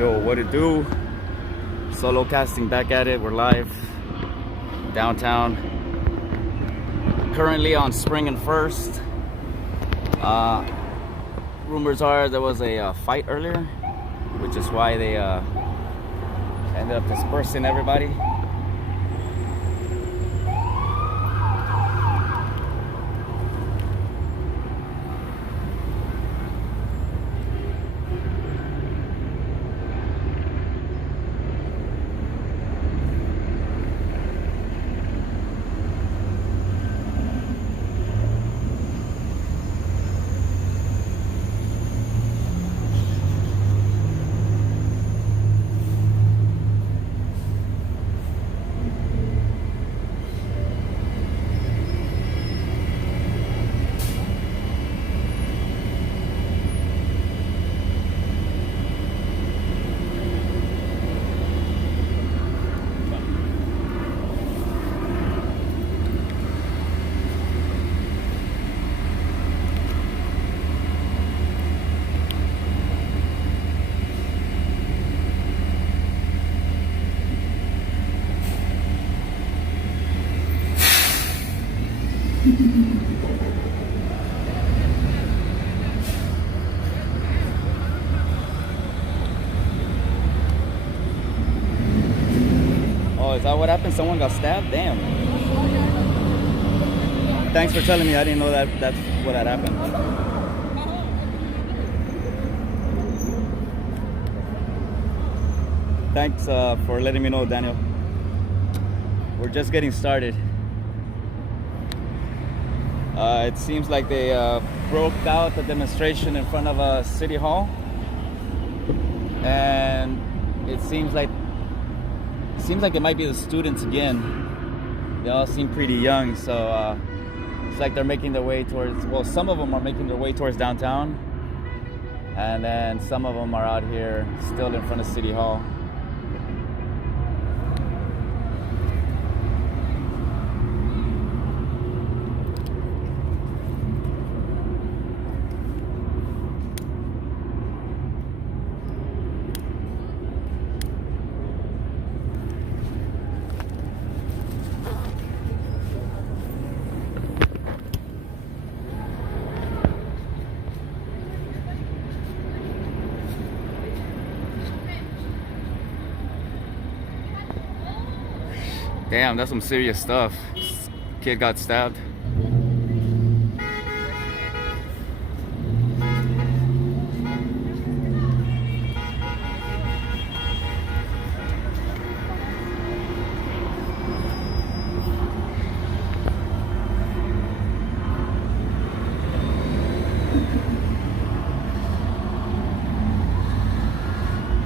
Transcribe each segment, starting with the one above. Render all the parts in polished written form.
Yo, what it do? Solo casting back at it. We're live downtown. Currently on Spring and First. Rumors are there was a fight earlier, which is why they ended up dispersing everybody. Oh, is that what happened? Someone got stabbed? Damn. Thanks for telling me. I didn't know that's what had happened. Thanks for letting me know, Daniel. We're just getting started. It seems like they broke out the demonstration in front of City Hall, and it seems like it might be the students again. They all seem pretty young, so it's like they're making their way towards. Well, some of them are making their way towards downtown, and then some of them are out here still in front of City Hall. Damn, that's some serious stuff. This kid got stabbed.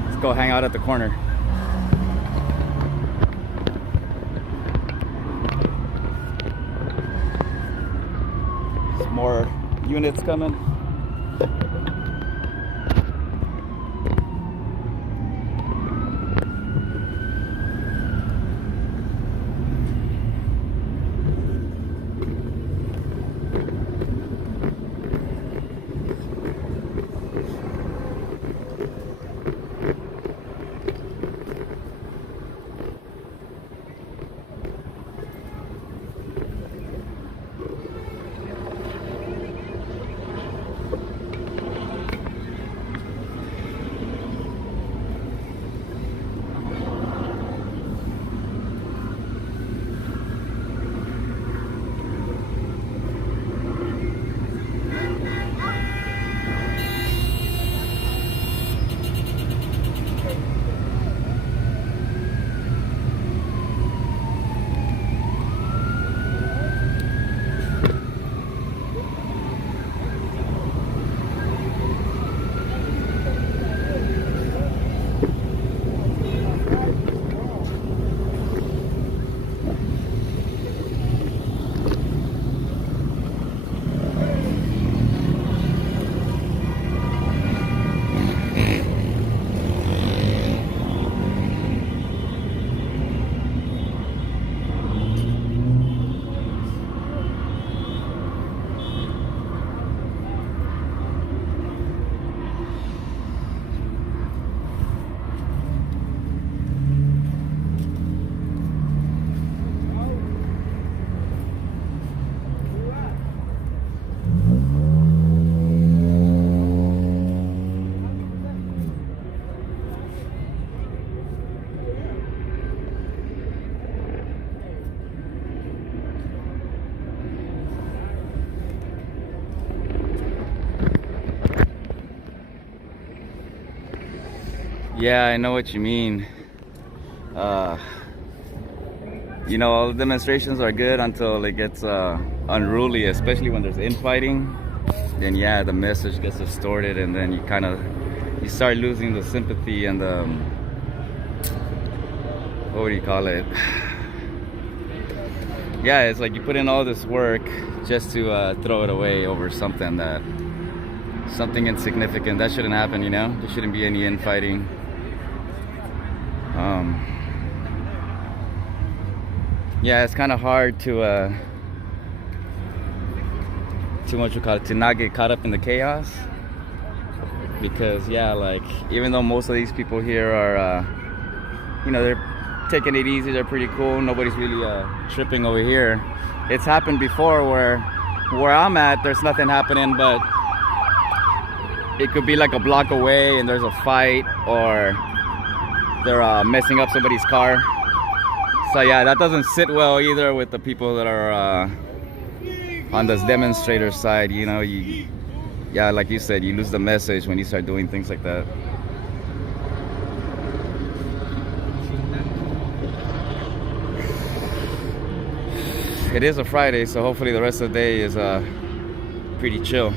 Let's go hang out at the corner. More units coming. Yeah, I know what you mean. Uh, you know, all the demonstrations are good until it gets unruly, especially when there's infighting. Then yeah, the message gets distorted, and then you start losing the sympathy and the what do you call it? Yeah, it's like you put in all this work just to throw it away over something insignificant. That shouldn't happen, you know? There shouldn't be any infighting. Yeah, it's kind of hard to not get caught up in the chaos, because yeah, like even though most of these people here are you know, they're taking it easy, they're pretty cool, nobody's really tripping over here. It's happened before where I'm at, there's nothing happening, but it could be like a block away and there's a fight, or they're messing up somebody's car. So yeah, that doesn't sit well either with the people that are on this demonstrator side. You know, yeah, like you said, you lose the message when you start doing things like that. It is a Friday, so hopefully the rest of the day is pretty chill.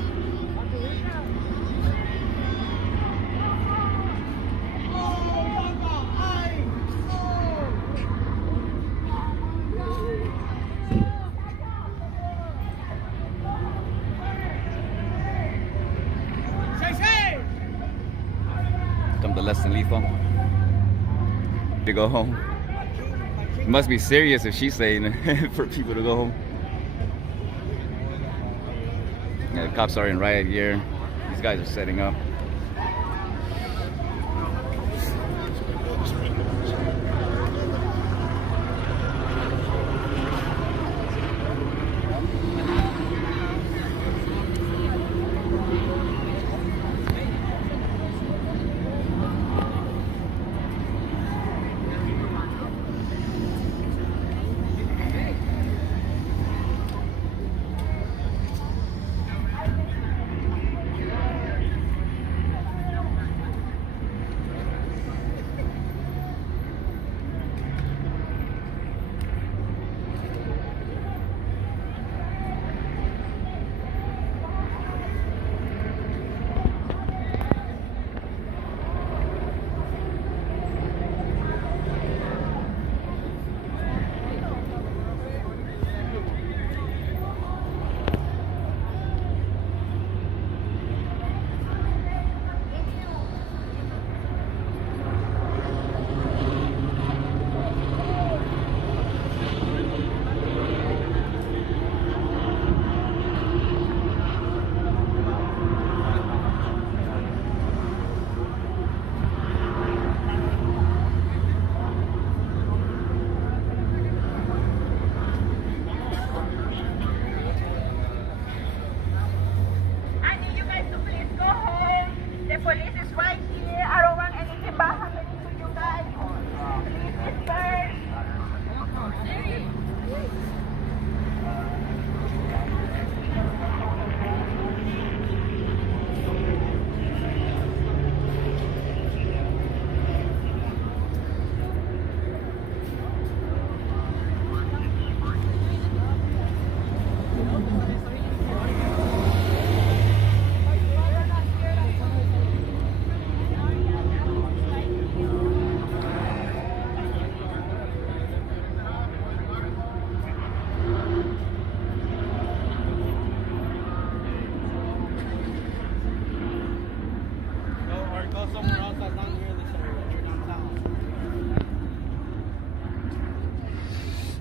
Come to less than lethal to go home. It must be serious if she's saying for people to go home. Yeah, the cops are in riot gear. These guys are setting up.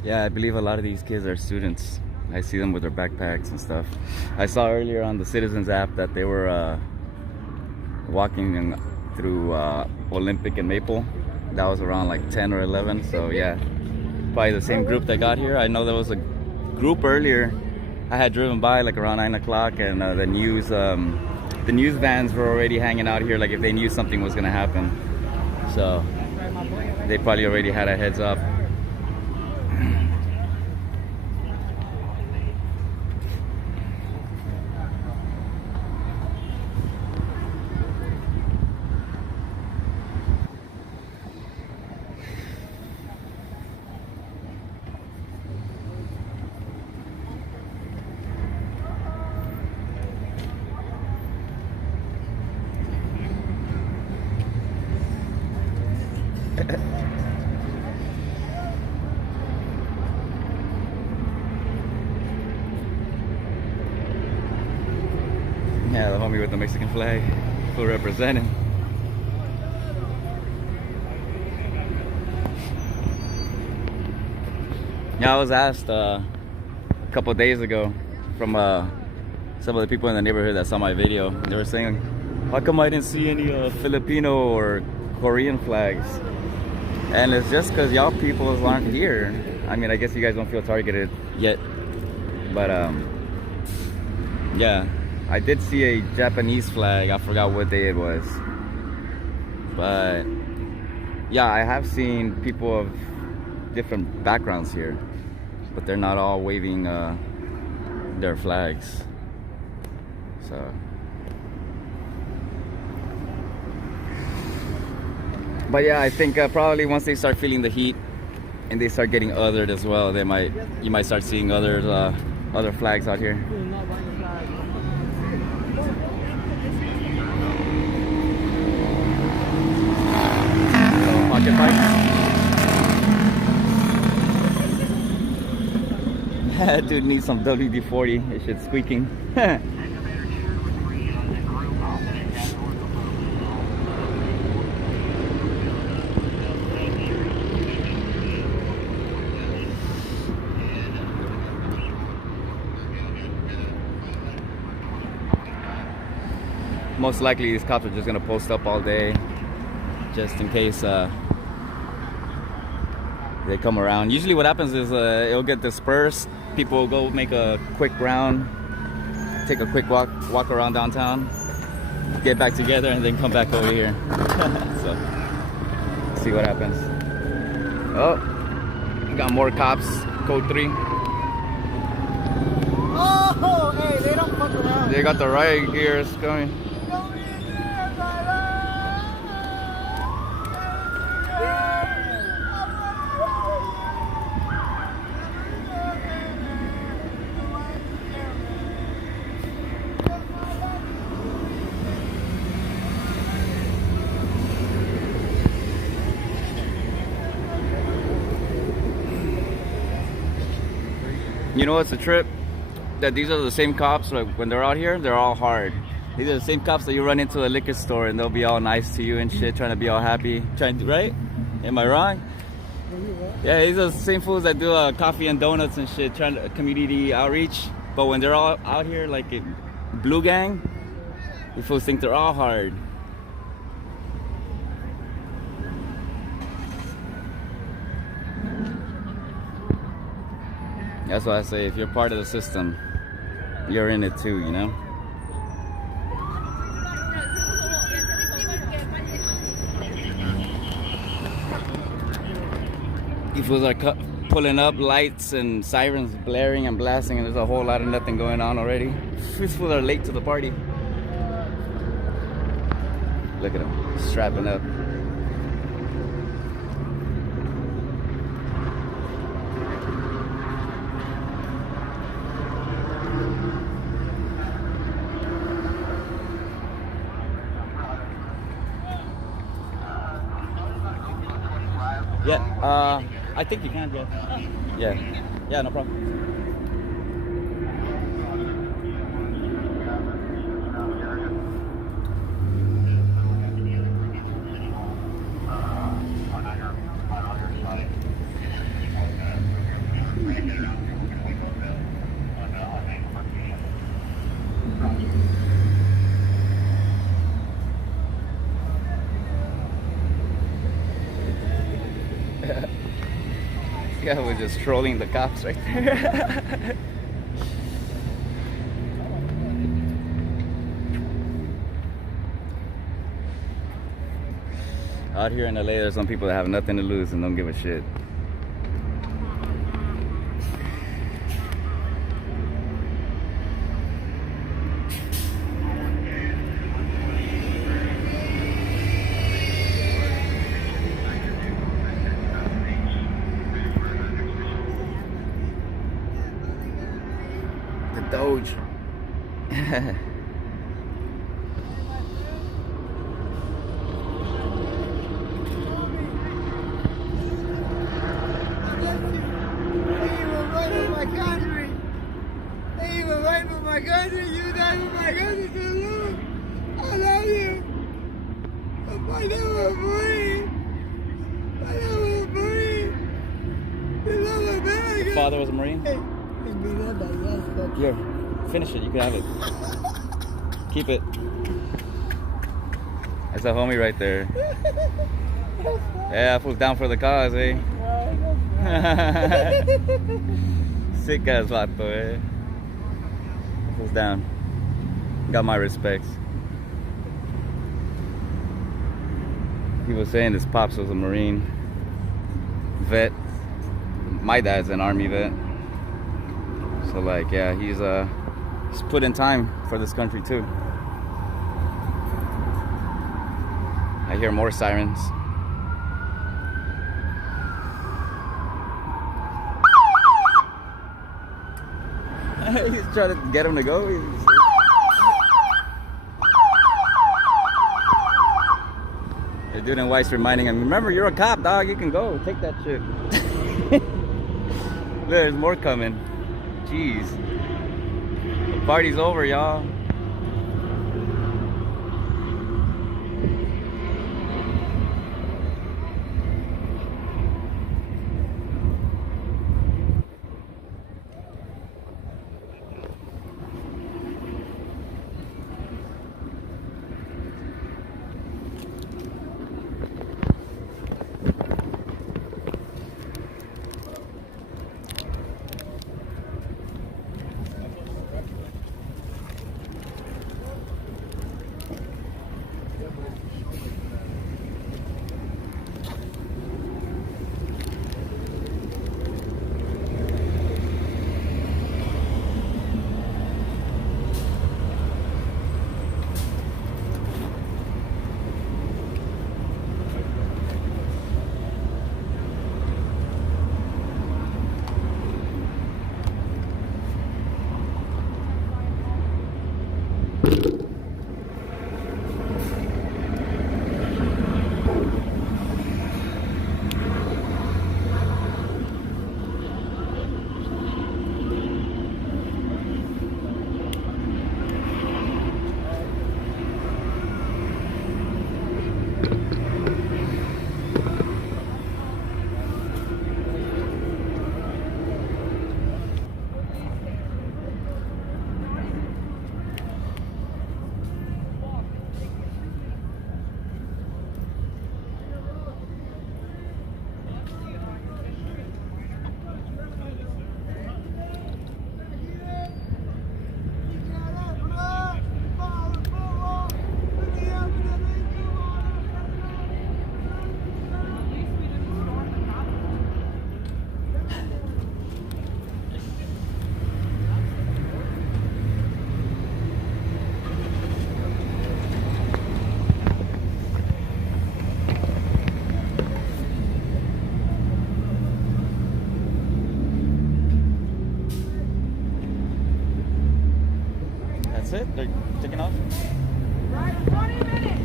Yeah, I believe a lot of these kids are students. I see them with their backpacks and stuff. I saw earlier on the Citizens app that they were walking through Olympic and Maple. That was around like 10 or 11, so yeah, probably the same group that got here. I know there was a group earlier. I had driven by like around 9 o'clock, and the news vans were already hanging out here, like if they knew something was gonna happen. So they probably already had a heads up. Yeah, the homie with the Mexican flag, full representing. Yeah, I was asked a couple days ago from some of the people in the neighborhood that saw my video. They were saying, how come I didn't see any Filipino or Korean flags? And it's just because y'all people aren't here. I mean, I guess you guys don't feel targeted yet. But yeah, I did see a Japanese flag. I forgot what day it was. But yeah, I have seen people of different backgrounds here, but they're not all waving their flags. So but yeah, I think probably once they start feeling the heat and they start getting othered as well, you might start seeing other flags out here. Pocket bike. Dude needs some WD-40. This shit's squeaking. Most likely these cops are just gonna post up all day just in case they come around. Usually what happens is it'll get dispersed. People will go make a quick round, take a quick walk around downtown, get back together, and then come back over here. So, see what happens. Oh, got more cops, code 3. Oh, hey, they don't fuck around. They got the riot gears going. You know what's the trip? That these are the same cops, like when they're out here, they're all hard. These are the same cops that you run into a liquor store and they'll be all nice to you and shit, trying to be all happy. Trying to, right? Am I wrong? Yeah, these are the same fools that do coffee and donuts and shit, trying to community outreach. But when they're all out here, like a blue gang, you fools think they're all hard. That's why I say, if you're part of the system, you're in it too, you know? These fools are pulling up, lights and sirens blaring and blasting, and there's a whole lot of nothing going on already. These fools are late to the party. Look at them, strapping up. Yeah, I think you can, yeah. Yeah, no problem. Yeah, we're just trolling the cops right there. Out here in LA, there's some people that have nothing to lose and don't give a shit. Doge. My name is Marine. My name is Marine. We love America. Your father was a Marine? Hey, Here, finish it. You can have it. Keep it. That's a homie right there. Yeah, I was down for the cause, eh? Sick ass vato, eh? Who's down? Got my respects. He was saying his pops was a Marine vet. My dad's an Army vet. So like, yeah, he's put in time for this country too. I hear more sirens. He's trying to get him to go. The dude in white's reminding him, remember, you're a cop, dog. You can go. Take that shit. There's more coming. Jeez. The party's over, y'all. That's it? They're taking off? Right, 20 minutes.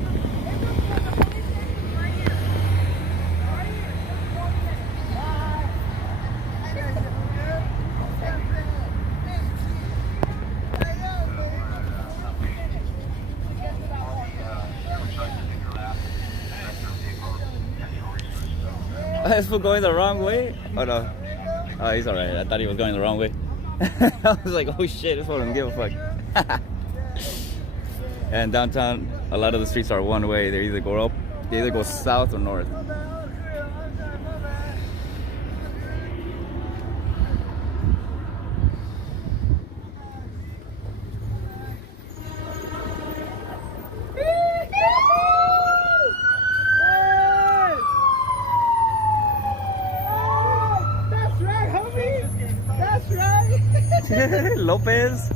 Is he going the wrong way? Oh no. Oh, he's alright. I thought he was going the wrong way. I was like, oh shit, this one doesn't give a fuck. And downtown, a lot of the streets are one way. They either go south or north. Lopez.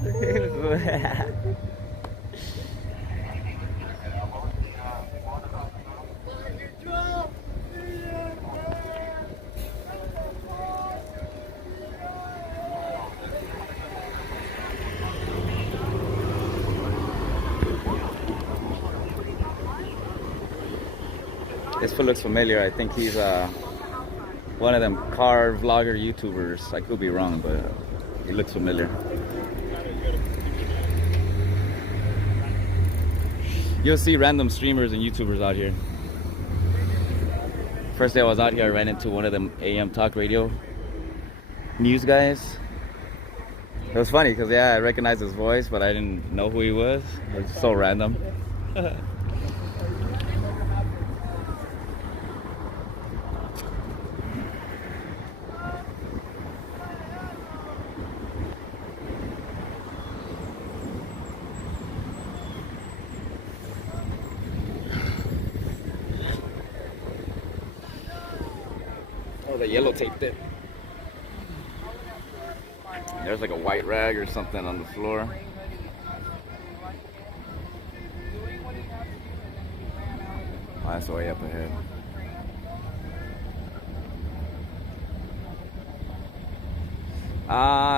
This fool looks familiar. I think he's one of them car vlogger YouTubers. I could be wrong, but he looks familiar. you'll see random streamers and YouTubers out here. First day I was out here, I ran into one of them AM talk radio news guys. It was funny because I recognized his voice, but I didn't know who he was. It was so random. Oh, the yellow taped it. There's like a white rag or something on the floor. Oh, that's way up ahead.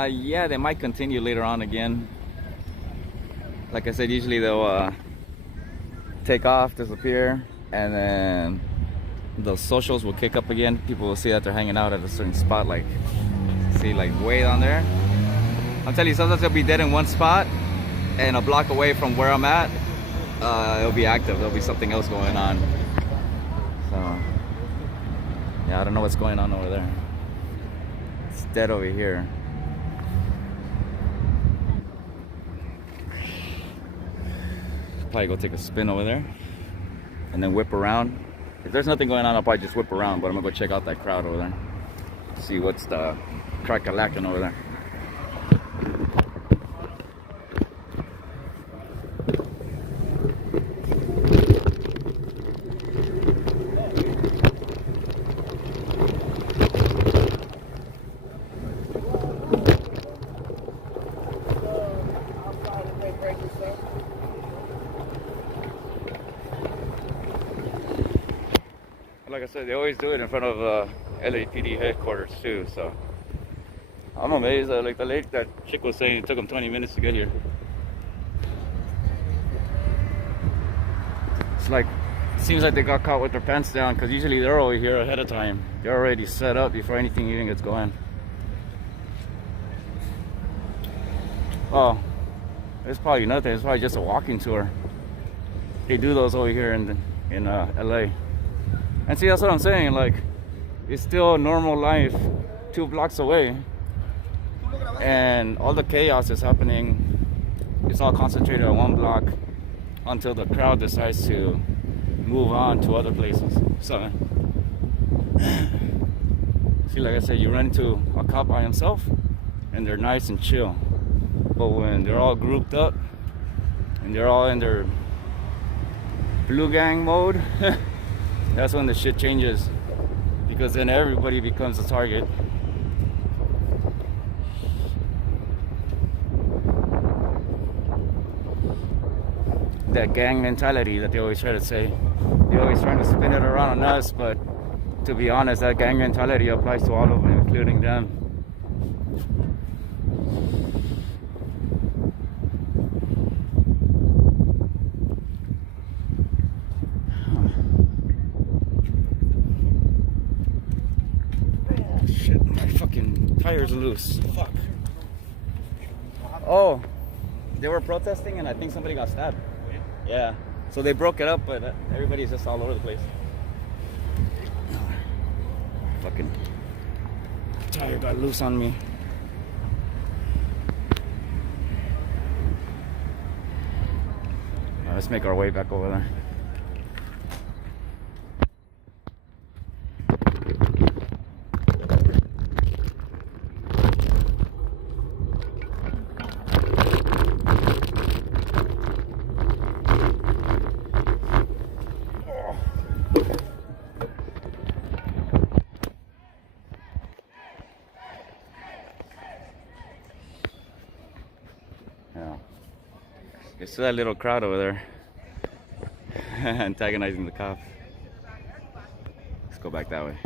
Yeah, they might continue later on again. Like I said, usually they'll take off, disappear, and then the socials will kick up again. People will see that they're hanging out at a certain spot, like see, like way down there. I'm telling you, sometimes they'll be dead in one spot, and a block away from where I'm at, it'll be active. There'll be something else going on. So yeah, I don't know what's going on over there. It's dead over here. Probably go take a spin over there and then whip around. If there's nothing going on, I'll probably just whip around, but I'm gonna go check out that crowd over there. See what's the crack-a-lacking over there. Like I said, they always do it in front of LAPD headquarters too, so I'm amazed. Like that chick was saying, it took them 20 minutes to get here. It's like, it seems like they got caught with their pants down, because usually they're over here ahead of time. They're already set up before anything even gets going. Oh, it's probably nothing. It's probably just a walking tour. They do those over here in LA. And see, that's what I'm saying, like, it's still a normal life 2 blocks away, and all the chaos is happening, it's all concentrated on 1 block until the crowd decides to move on to other places. So, see, like I said, you run into a cop by himself, and they're nice and chill. But when they're all grouped up, and they're all in their blue gang mode, that's when the shit changes, because then everybody becomes a target. That gang mentality that they always try to say. They're always trying to spin it around on us, but to be honest, that gang mentality applies to all of them, including them. Shit, my fucking tires are loose. Fuck. Oh, they were protesting and I think somebody got stabbed. Yeah. So they broke it up, but everybody's just all over the place. Fucking tire got loose on me. Let's make our way back over there. It's that little crowd over there antagonizing the cop. Let's go back that way.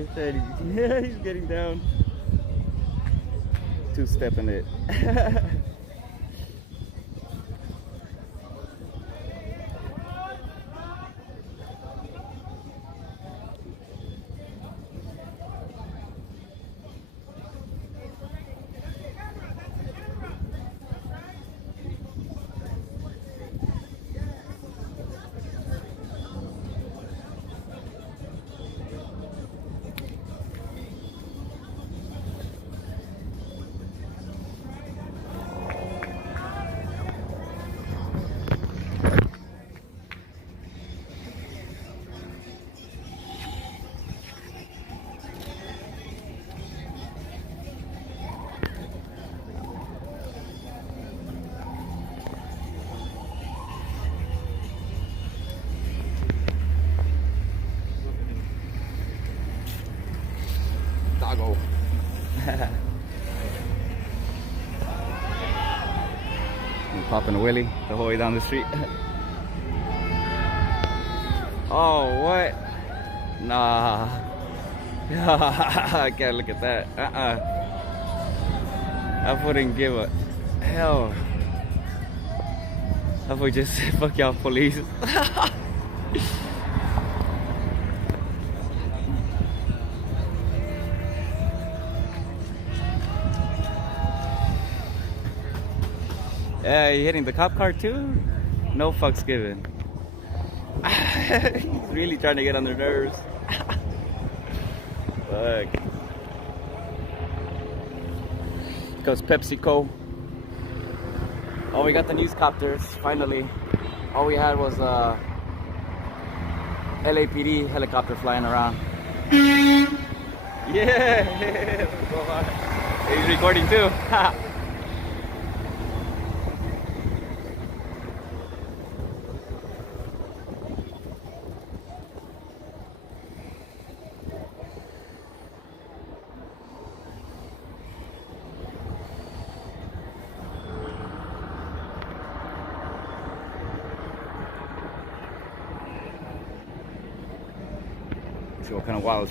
he said yeah, he's getting down. Two-stepping it. Doggo. I'm popping a wheelie the whole way down the street. Oh, what? Nah. I can't look at that. I wouldn't give a hell. I would just say, fuck y'all police. Yeah, you hitting the cop car too? No fucks given. He's really trying to get on their nerves. Fuck. Goes PepsiCo. Oh, we got the newscopters finally. All we had was LAPD helicopter flying around. Yeah, he's recording too. See what kind of wild.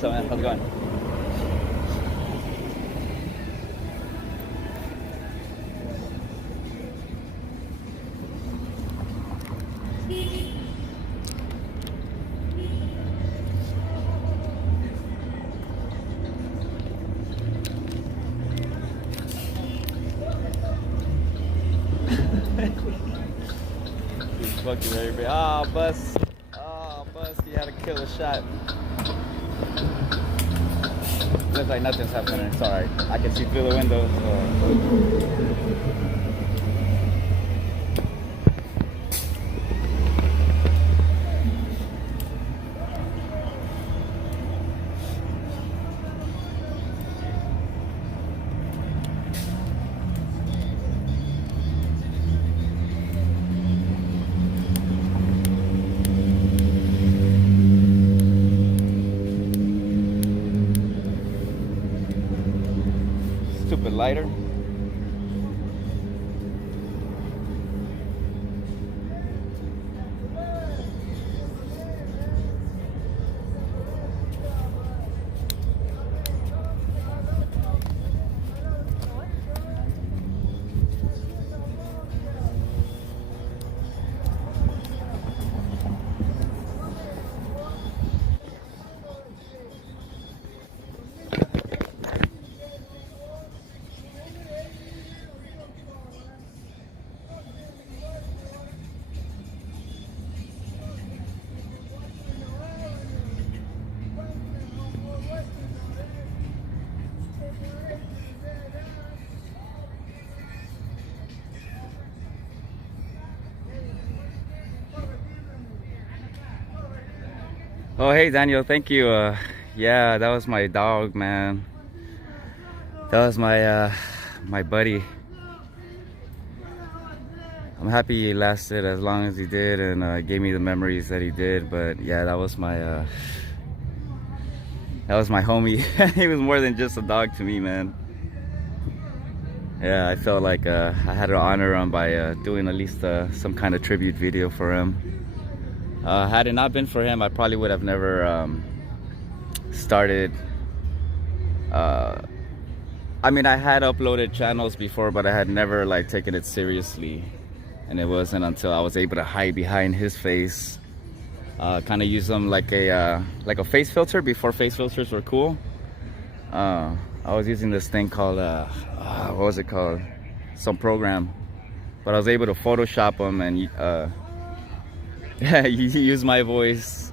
So man, how's it going? He's fucking ready, bro. Ah, bus. Ah, bus. He had a Killer shot. Looks like nothing's happening. It's alright. I can see through the window. So. Stupid lighter. Oh, hey Daniel, thank you. Yeah, that was my dog, man. That was my my buddy. I'm happy he lasted as long as he did and gave me the memories that he did. But yeah, that was my homie. He was more than just a dog to me, man. Yeah, I felt like I had to honor him by doing at least some kind of tribute video for him. Had it not been for him, I probably would have never started. I mean, I had uploaded channels before, but I had never like taken it seriously. And it wasn't until I was able to hide behind his face, kind of use them like a face filter before face filters were cool. I was using this thing called what was it called? Some program, but I was able to Photoshop them and yeah, you use my voice.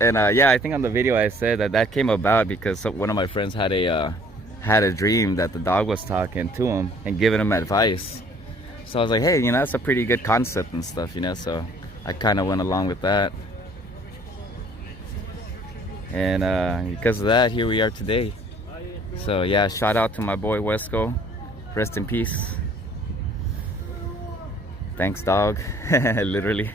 And yeah, I think on the video I said that came about because one of my friends had a dream that the dog was talking to him and giving him advice. So I was like, hey, you know, that's a pretty good concept and stuff, you know, so I kind of went along with that. And because of that, here we are today. So yeah, shout out to my boy Wesco. Rest in peace. Thanks, dog. Literally.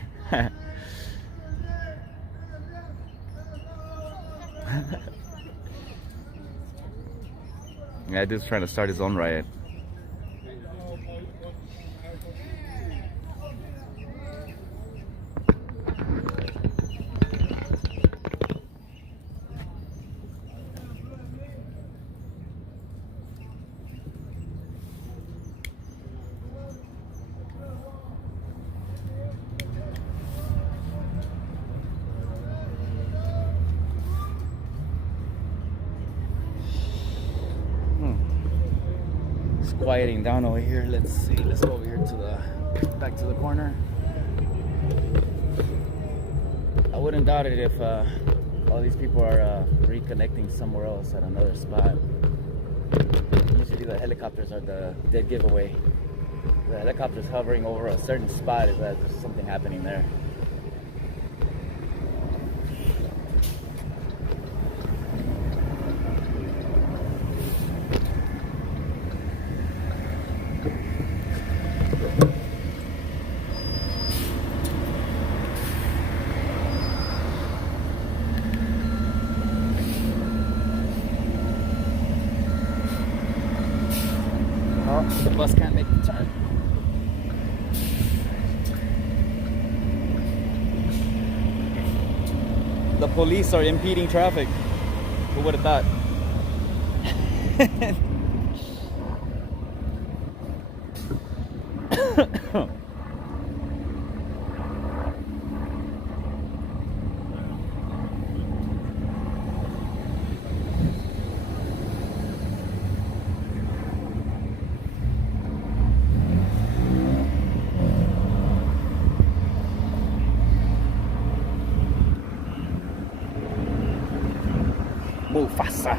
Yeah, dude's trying to start his own riot. Quieting down over here. Let's see. Let's go over here to the back to the corner. I wouldn't doubt it if all these people are reconnecting somewhere else at another spot. Usually the helicopters are the dead giveaway. The helicopters hovering over a certain spot is that there's something happening there. The bus can't make the turn. The police are impeding traffic. Who would have thought? Mufasa.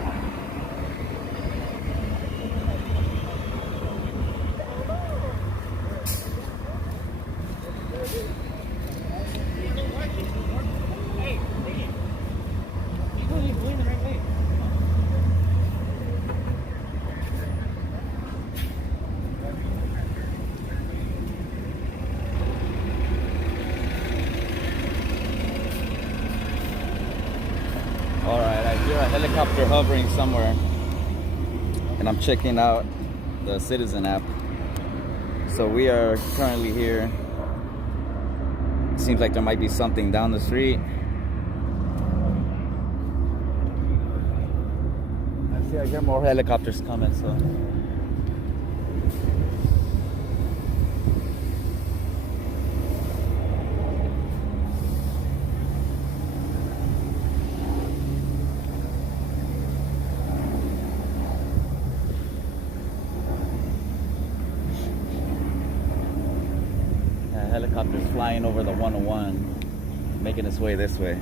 Alright, I hear a helicopter hovering somewhere. And I'm checking out the Citizen app. So we are currently here. Seems like there might be something down the street. I hear more helicopters coming, so. Helicopters flying over the 101, making its way this way.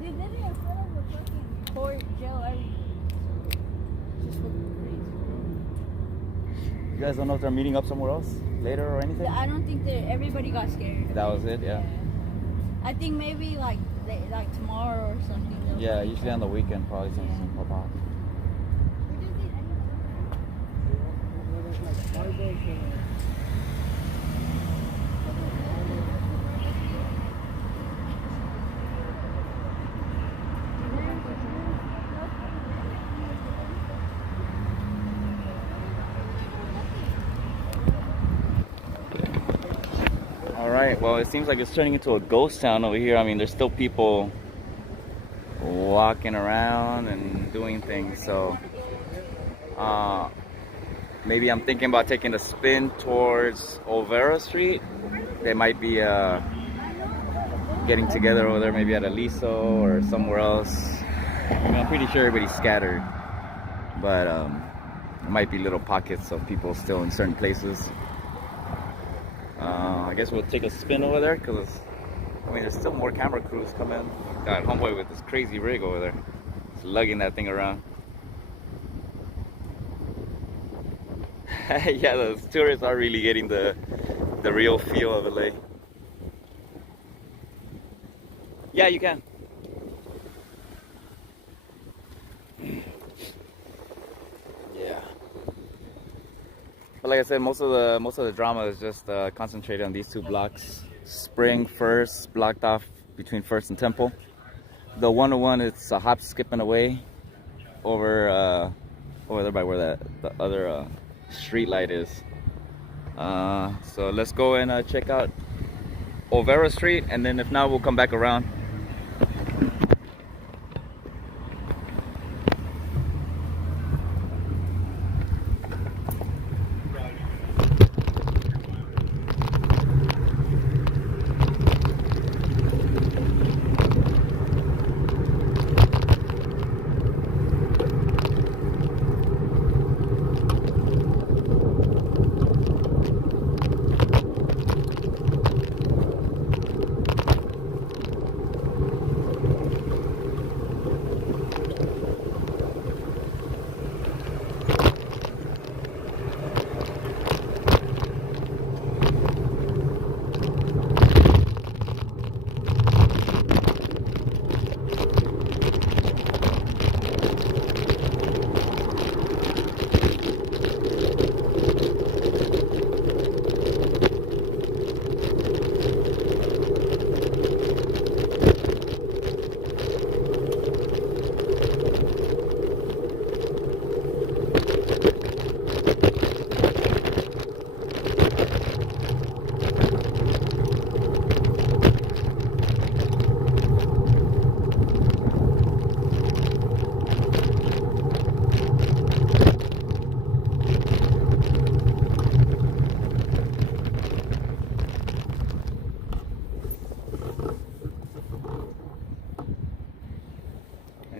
They did it in front of the fucking court, jail, everything. Just fucking crazy. You guys don't know if they're meeting up somewhere else later or anything? I don't think that everybody got scared. That was it, yeah. I think maybe like tomorrow or something. Yeah, usually on the weekend probably some pop off. Alright, well it seems like it's turning into a ghost town over here. I mean, there's still people walking around and doing things, so maybe I'm thinking about taking a spin towards Olvera Street. There might be getting together over there, maybe at Aliso or somewhere else. I mean, I'm pretty sure everybody's scattered, but there might be little pockets of people still in certain places. I guess we'll take a spin over there because I mean, there's still more camera crews coming. Got homeboy with this crazy rig over there. He's lugging that thing around. Yeah, those tourists are really getting the real feel of LA. Yeah, you can. Yeah. But like I said, most of the drama is just concentrated on these two blocks. Spring, First, blocked off between First and Temple. The 101, it's a hop skipping away over there by where the other street light is. So let's go and check out Olvera Street, and then if not, we'll come back around.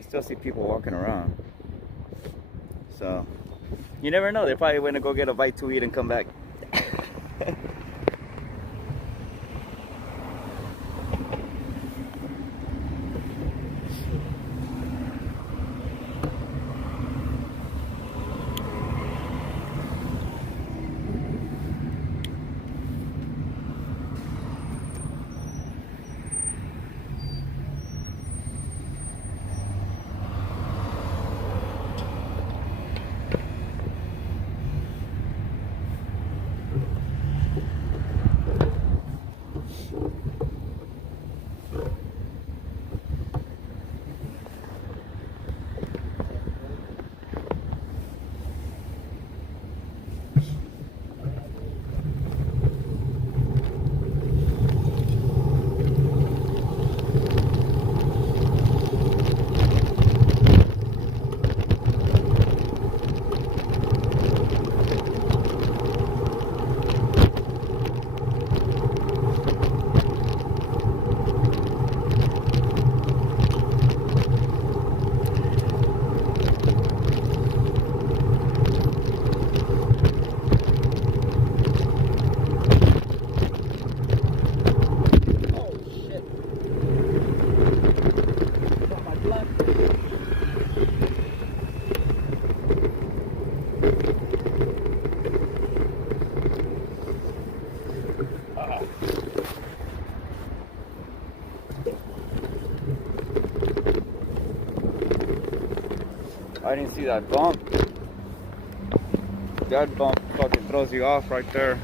Still see people walking around, so you never know. They probably went to go get a bite to eat and come back. I didn't see that bump. That bump fucking throws you off right there.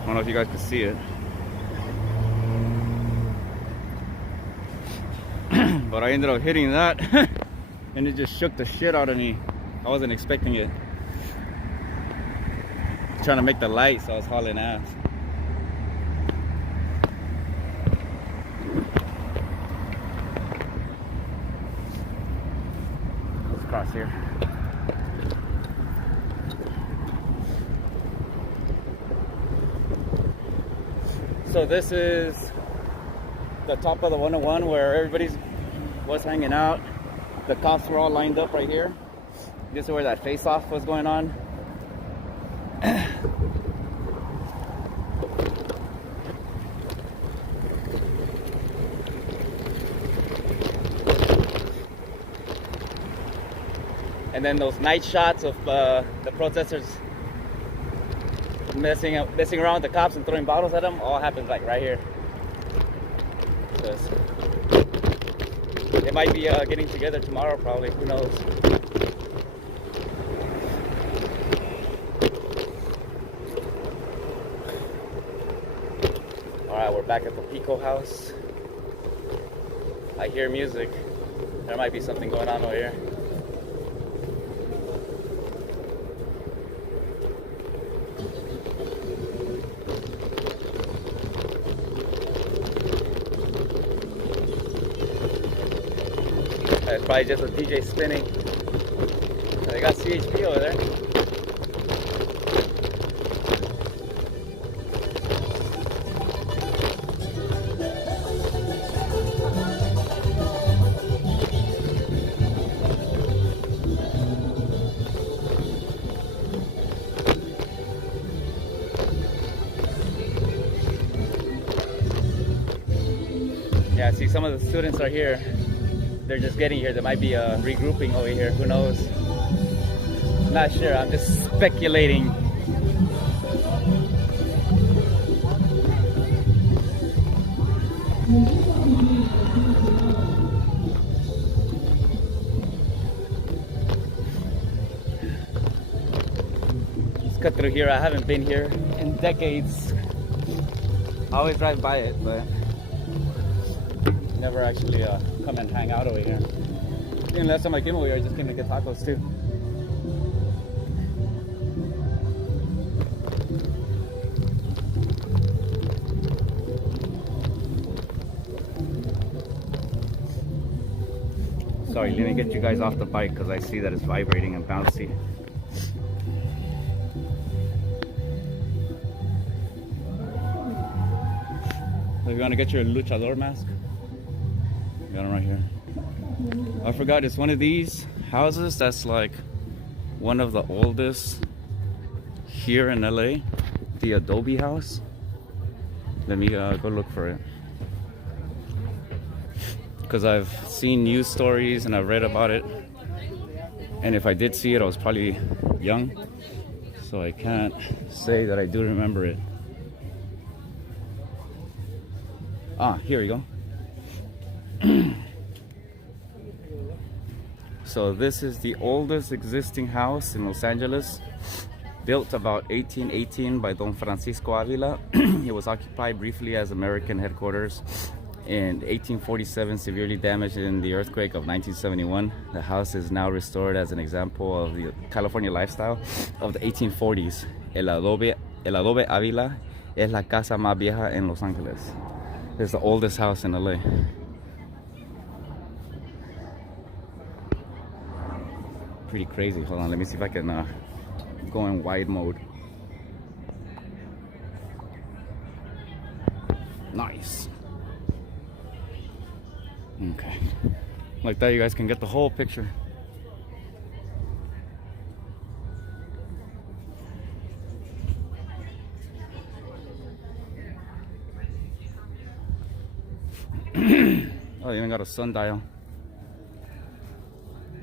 I don't know if you guys can see it. But I ended up hitting that and it just shook the shit out of me. I wasn't expecting it. Trying to make the light, so I was hauling ass. Let's cross here. So this is the top of the 101 where everybody was hanging out. The cops were all lined up right here. This is where that face-off was going on. And then those night shots of the protesters messing around with the cops and throwing bottles at them all happens like right here. They might be getting together tomorrow probably, who knows. Alright, we're back at the Pico house. I hear music. There might be something going on over here. It's probably just a DJ spinning. They got CHP over there. Yeah, see, some of the students are here. They're just getting here. There might be a regrouping over here. Who knows? Not sure. I'm just speculating. Let's cut through here. I haven't been here in decades. I always drive by it, but never actually come and hang out over here. I think last time I came over here, I just came to get tacos too. Sorry, let me get you guys off the bike because I see that it's vibrating and bouncy. So you want to get your luchador mask? Got them right here. I forgot, it's one of these houses that's like one of the oldest here in LA, the Adobe house. Let me go look for it, because I've seen news stories and I've read about it, and if I did see it I was probably young, so I can't say that I do remember it. Ah, here we go. So this is the oldest existing house in Los Angeles, built about 1818 by Don Francisco Avila. It was occupied briefly as American headquarters. In 1847, severely damaged in the earthquake of 1971. The house is now restored as an example of the California lifestyle of the 1840s. El adobe Avila es la casa más vieja en Los Angeles. It's the oldest house in LA. Pretty crazy. Hold on, let me see if I can go in wide mode. Nice. Okay. Like that, you guys can get the whole picture. Oh, they even got a sundial.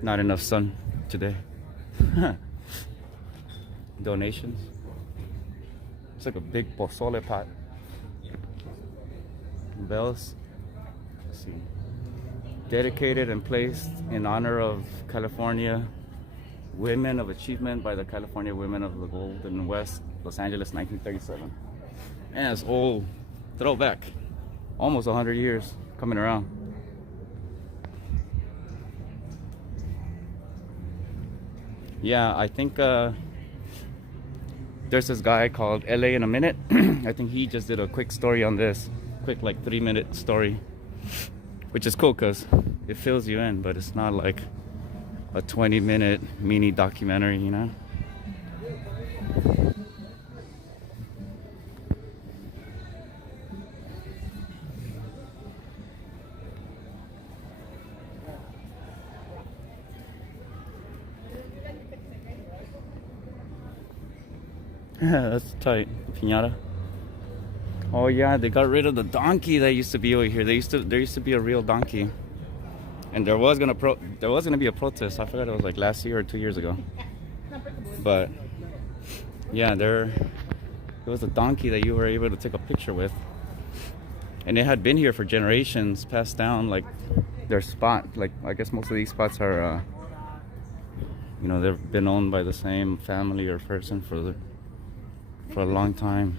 Not enough sun today. Donations. It's like a big pozole pot. Bells. Let's see. Dedicated and placed in honor of California Women of Achievement by the California Women of the Golden West, Los Angeles, 1937. And it's old. Throwback. Almost 100 years coming around. Yeah, I think there's this guy called LA in a Minute. I think he just did a quick story on this. Quick, like 3-minute story. Which is cool because it fills you in, but it's not like a 20-minute mini documentary, you know? That's tight. Piñata. Oh yeah, they got rid of the donkey that used to be over here. There used to be a real donkey, and there was gonna be a protest. I forgot it was like last year or 2 years ago. But yeah, there was a donkey that you were able to take a picture with, and it had been here for generations, passed down like their spot. Like I guess most of these spots are, you know, they've been owned by the same family or person for a long time.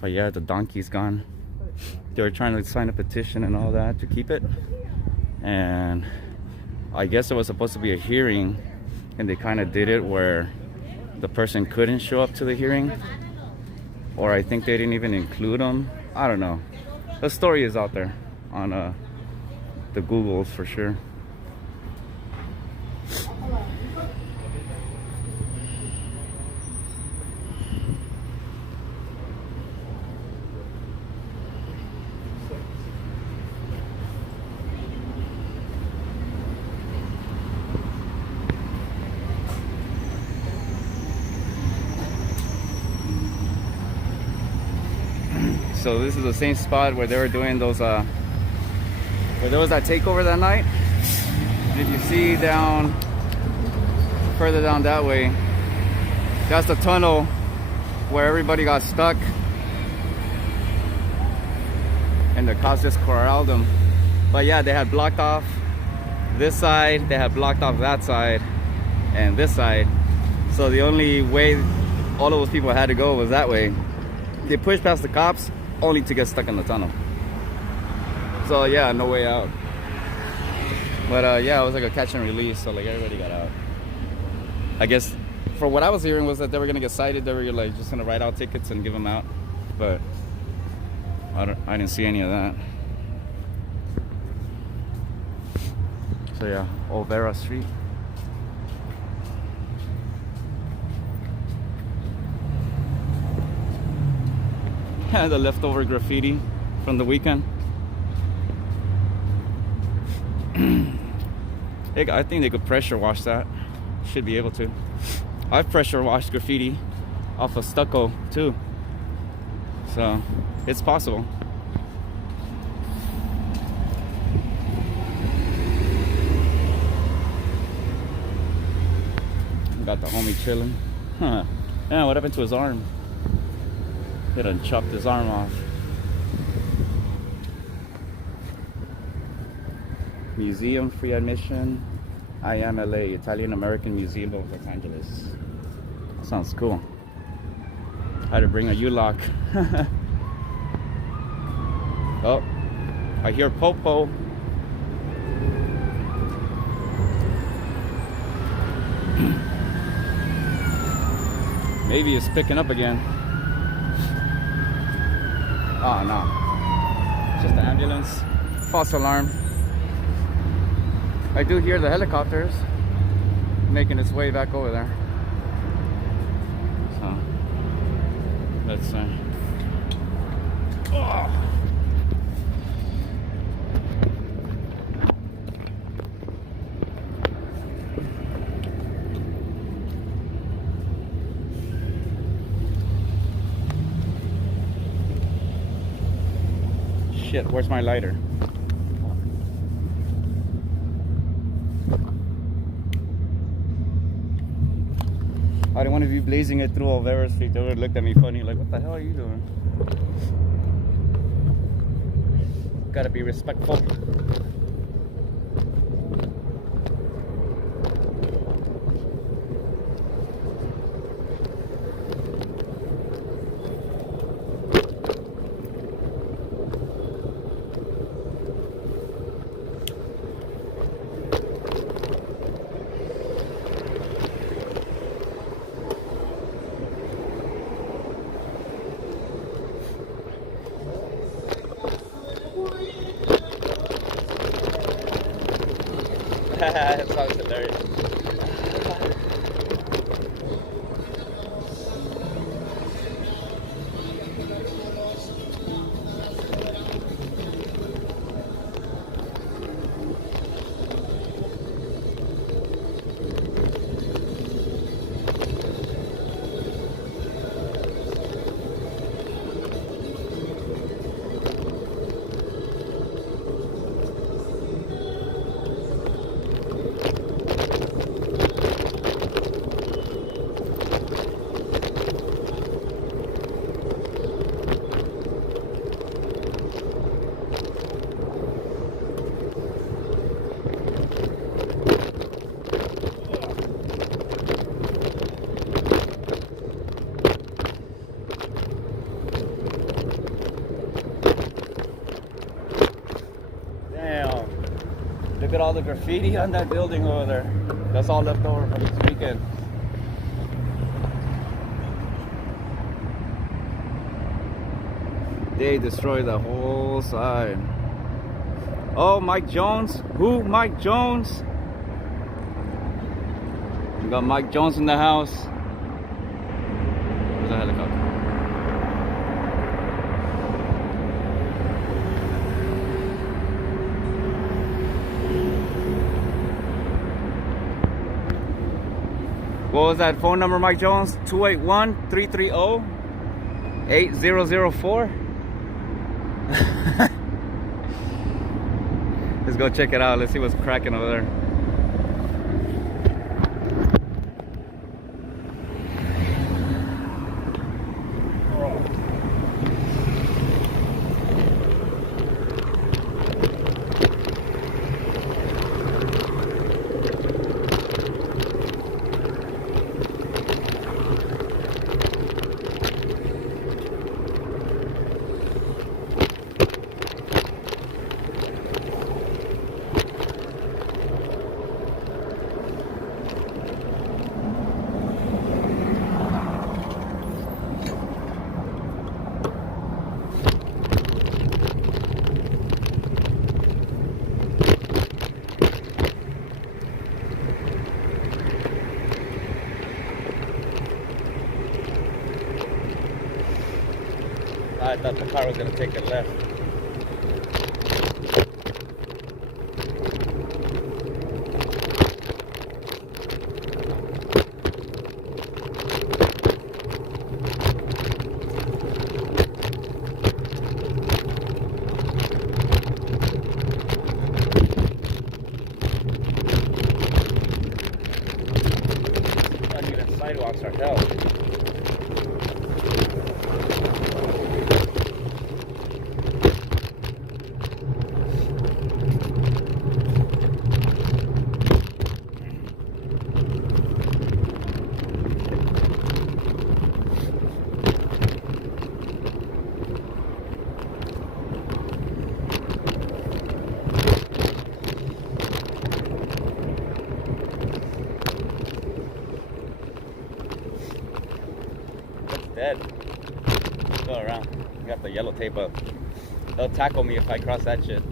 But yeah, the donkey's gone. They were trying to sign a petition and all that to keep it. And I guess it was supposed to be a hearing, and they kind of did it where the person couldn't show up to the hearing. Or I think they didn't even include them. I don't know. The story is out there on the Googles for sure. So this is the same spot where they were doing those, where there was that takeover that night. If you see down, further down that way, that's the tunnel where everybody got stuck. And the cops just corralled them. But yeah, they had blocked off this side, they had blocked off that side, and this side. So the only way all of those people had to go was that way. They pushed past the cops, only to get stuck in the tunnel. So yeah, no way out. But yeah, it was like a catch and release, so like everybody got out. I guess for what I was hearing was that they were gonna get cited. They were like just gonna write out tickets and give them out, but I didn't see any of that. So yeah, Olvera Street. The leftover graffiti from the weekend. I think they could pressure wash that. Should be able to. I've pressure washed graffiti off of stucco too, so it's possible. Got the homie chilling. Huh. Yeah, what happened to his arm? He done chopped his arm off. Museum free admission. IMLA, Italian American Museum of Los Angeles. That sounds cool. I had to bring a U-lock. Oh, I hear Popo. Maybe it's picking up again. Oh no, just the ambulance. False alarm. I do hear the helicopters making its way back over there. So let's see. Oh. Shit, where's my lighter? I didn't want to be blazing it through Olvera Street. They would have looked at me funny, like, what the hell are you doing? Gotta be respectful. That sounds hilarious. at all the graffiti on that building over there. That's all left over from this weekend. They destroyed the whole side. Oh, Mike Jones. Who? Mike Jones. We got Mike Jones in the house. There's a helicopter. What was that phone number, Mike Jones? 281-330-8004. Let's go check it out. Let's see what's cracking over there. I thought the car was going to take a left. Not even sidewalks are held. Dead. Go around. I got the yellow tape up. They'll tackle me if I cross that shit.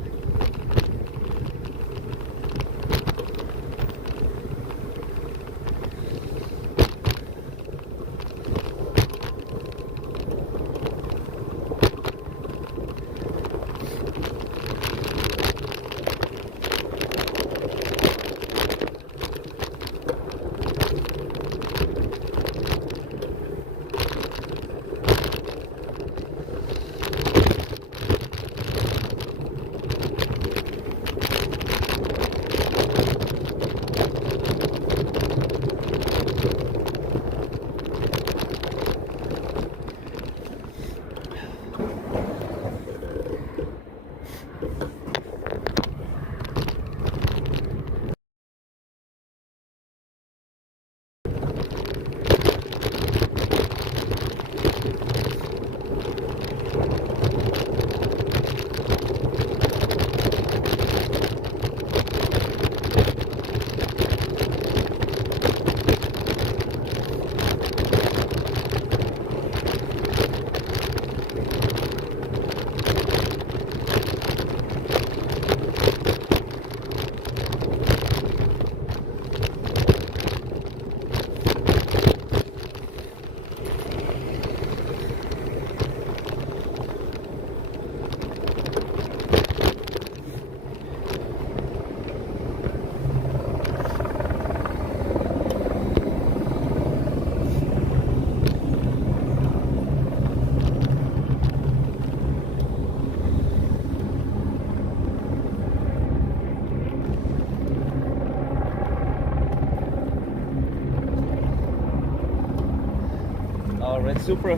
Red Supra.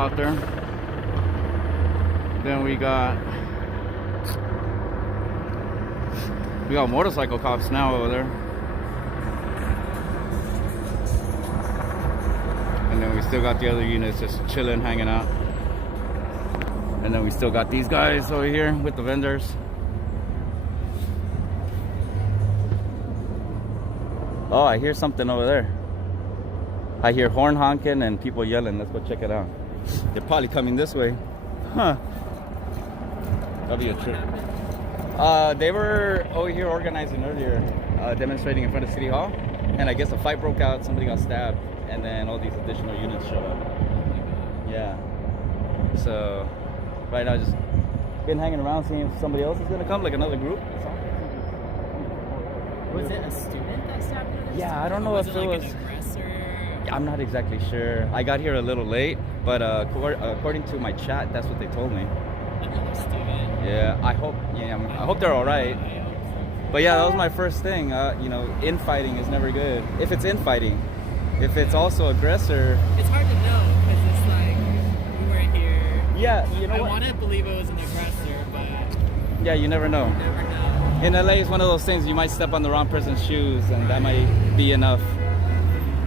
out there. Then we got motorcycle cops now over there. And then we still got the other units just chilling, hanging out. And then we still got these guys over here with the vendors. Oh, I hear something over there. I hear horn honking and people yelling. Let's go check it out. They're probably coming this way. Huh. That'll be a trip. They were over here organizing earlier, demonstrating in front of City Hall. And I guess a fight broke out, somebody got stabbed, and then all these additional units showed up. Yeah. So, right now just been hanging around seeing if somebody else is gonna come, like another group. Was it a student that stabbed another student? I don't know if it was... an aggressor? I'm not exactly sure. I got here a little late, but according to my chat, that's what they told me. Another student? Yeah, I hope they're all right. But yeah, that was my first thing. You know, infighting is never good. If it's infighting, if it's also aggressor. It's hard to know because it's like we weren't here. Yeah, you know I what? want to believe it was an aggressor, but Yeah, you never know. you never know. In LA, it's one of those things you might step on the wrong person's shoes, and that might be enough.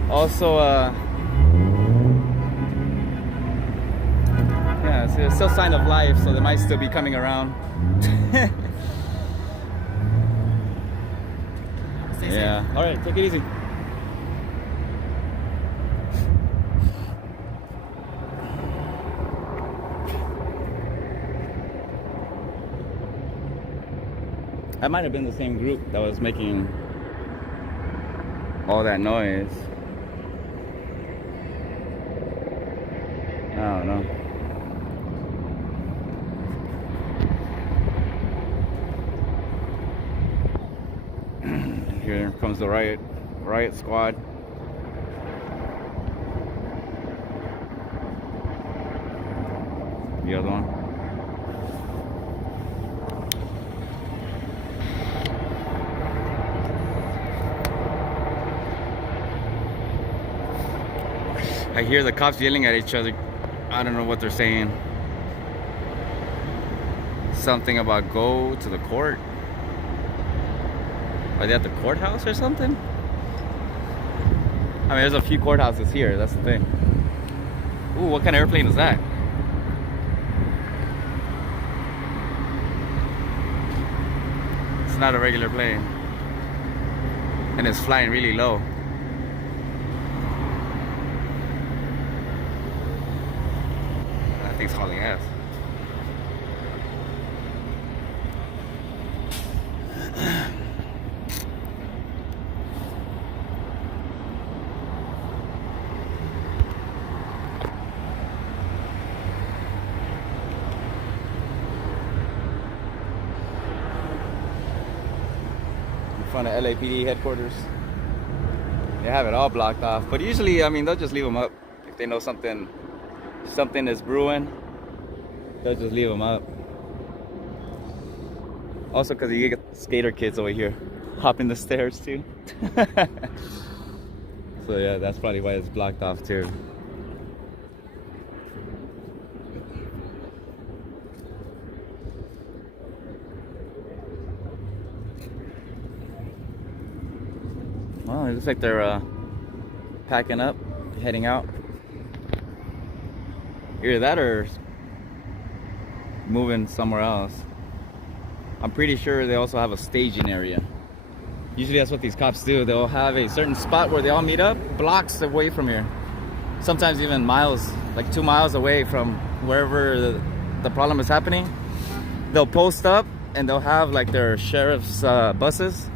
Also, yeah, it's still a sign of life, so they might still be coming around. Stay safe. Yeah. All right, take it easy. That might have been the same group that was making all that noise. I don't know. Here comes the riot squad. The other one. I hear the cops yelling at each other. I don't know what they're saying. Something about go to the court. Are they at the courthouse or something? I mean, there's a few courthouses here. That's the thing. Ooh, what kind of airplane is that? It's not a regular plane. And it's flying really low. That thing's hauling ass. In front of LAPD headquarters. They have it all blocked off, but usually, I mean, they'll just leave them up if they know something is brewing. They'll just leave them up. Also, because you get skater kids over here hopping the stairs too. So yeah, that's probably why it's blocked off too. Well, it looks like they're packing up, heading out. Either that or moving somewhere else. I'm pretty sure they also have a staging area. Usually that's what these cops do. They'll have a certain spot where they all meet up, blocks away from here. Sometimes even miles, like 2 miles away from wherever the problem is happening. They'll post up and they'll have like their sheriff's buses,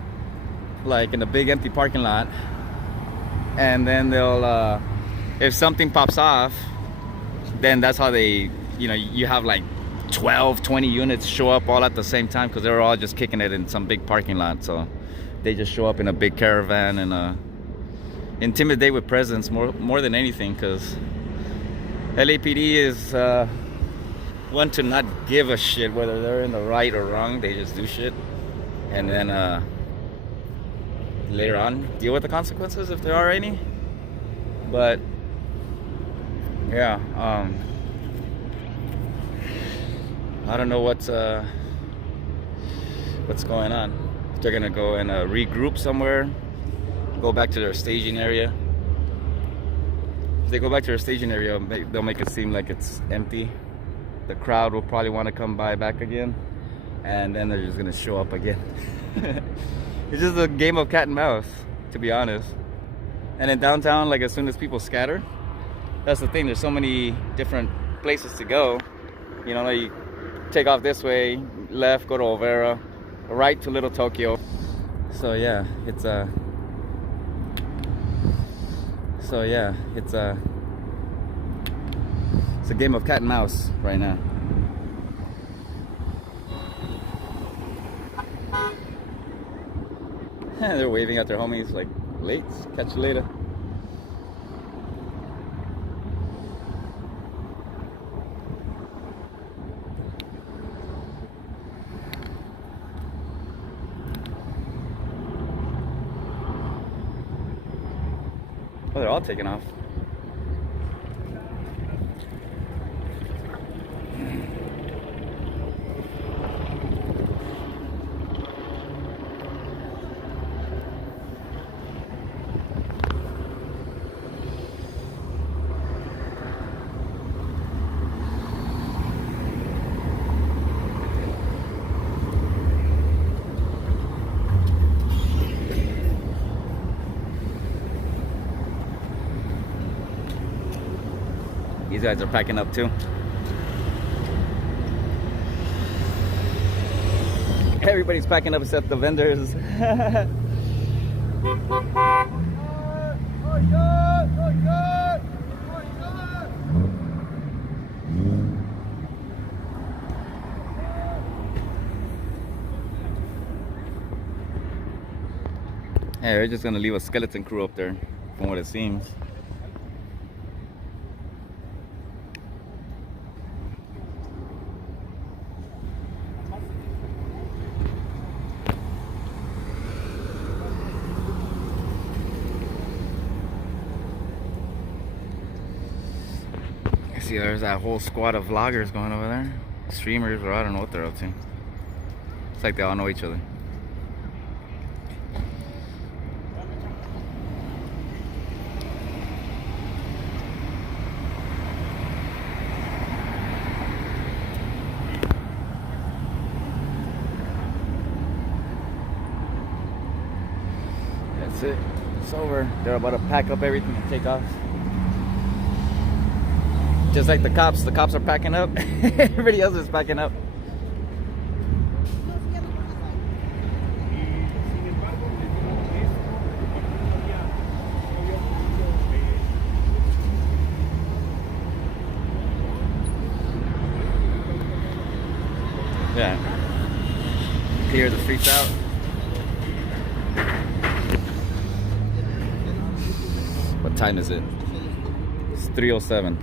like in a big empty parking lot. And then they'll, if something pops off, then that's how they, you have like 12, 20 units show up all at the same time because they're all just kicking it in some big parking lot. So they just show up in a big caravan and intimidate with presence more than anything, because LAPD is one to not give a shit whether they're in the right or wrong. They just do shit and then later on deal with the consequences if there are any. But yeah, I don't know what's going on. If they're gonna go and regroup somewhere, go back to their staging area. If they go back to their staging area, they'll make it seem like it's empty. The crowd will probably want to come by back again, and then they're just gonna show up again. It's just a game of cat and mouse, to be honest. And in downtown, like as soon as people scatter, that's the thing. There's so many different places to go. You know, like you take off this way, left, go to Olvera, right to Little Tokyo. So yeah, it's a game of cat and mouse right now. They're waving at their homies like, late, catch you later. Oh, they're all taking off. These guys are packing up too. Everybody's packing up except the vendors. Hey, they're just gonna leave a skeleton crew up there, from what it seems. See, there's that whole squad of vloggers going over there. Streamers, or I don't know what they're up to. It's like they all know each other. That's it. It's over. They're about to pack up everything and take off. Just like the cops are packing up. Everybody else is packing up. Yeah. Clear the streets out. What time is it? It's 3:07.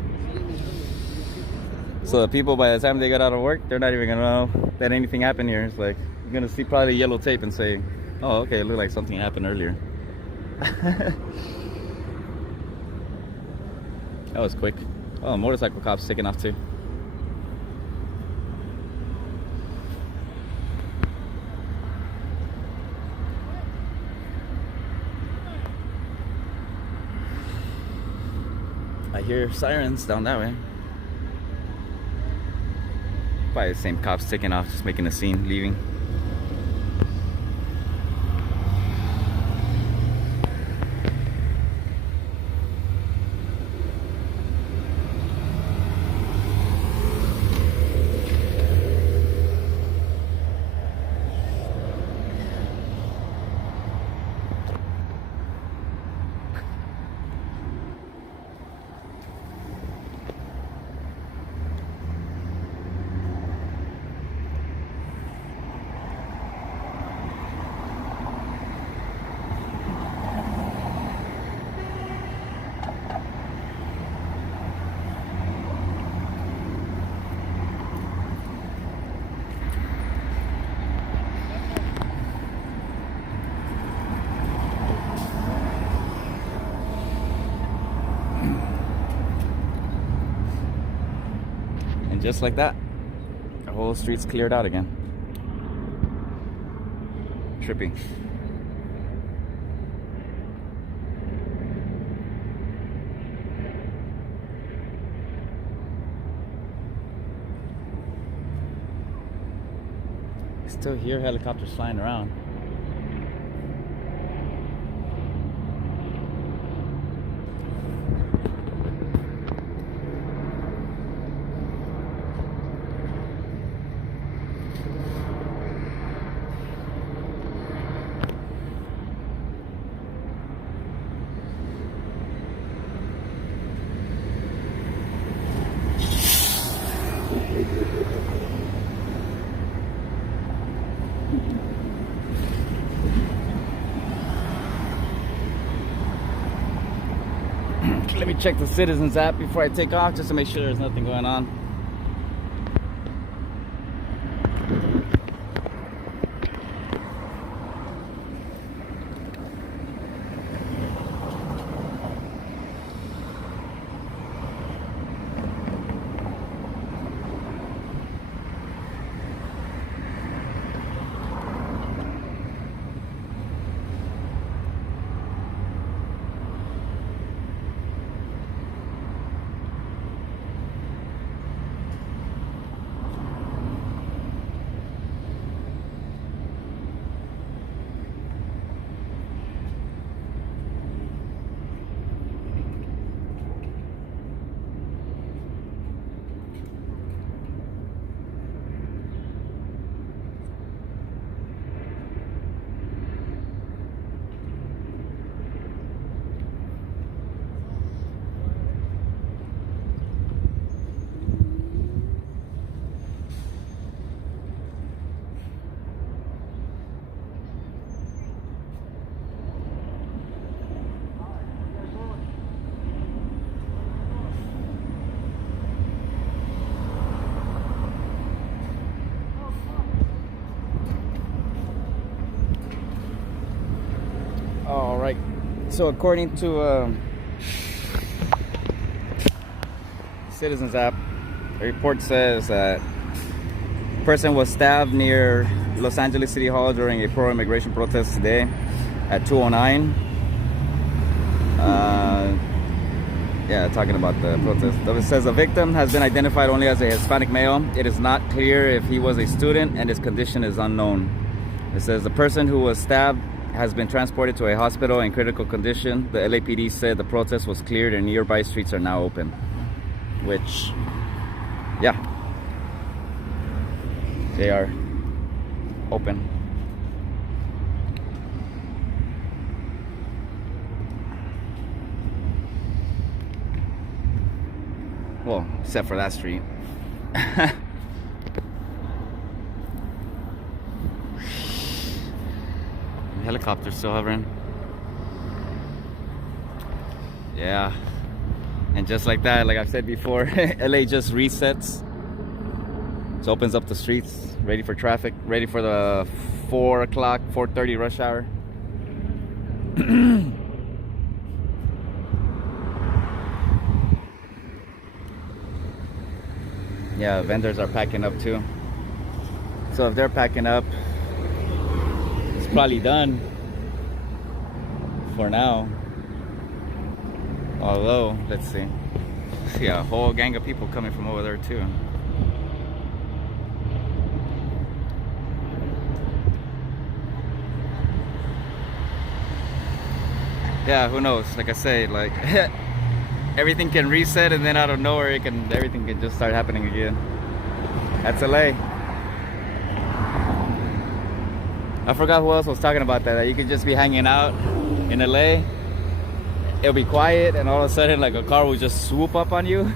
So the people, by the time they get out of work, they're not even gonna know that anything happened here. It's like, you're gonna see probably yellow tape and say, oh, okay, it looked like something happened earlier. That was quick. Oh, motorcycle cops taking off too. I hear sirens down that way. Probably the same cops taking off, just making a scene, leaving. Just like that, whole street's cleared out again. Trippy. Still hear helicopters flying around. Let me check the Citizens app before I take off, just to make sure there's nothing going on. All right. So according to Citizens app, the report says that a person was stabbed near Los Angeles City Hall during a pro-immigration protest today at 2:09. Yeah, talking about the protest. It says the victim has been identified only as a Hispanic male. It is not clear if he was a student, and his condition is unknown. It says the person who was stabbed has been transported to a hospital in critical condition. The LAPD said the protest was cleared and nearby streets are now open. Which, yeah, they are open. Well, except for that street. Helicopter still hovering. Yeah, and just like that, like I've said before, LA just resets. It opens up the streets, ready for traffic, ready for the 4 o'clock, 4:30 rush hour. Yeah, vendors are packing up too. So if they're packing up, it's probably done for now. Although, let's see. See a whole gang of people coming from over there too. Yeah, who knows? Like I say, like everything can reset, and then out of nowhere, everything can just start happening again. That's LA. I forgot who else was talking about that. That you could just be hanging out in LA. It'll be quiet, and all of a sudden, like a car will just swoop up on you,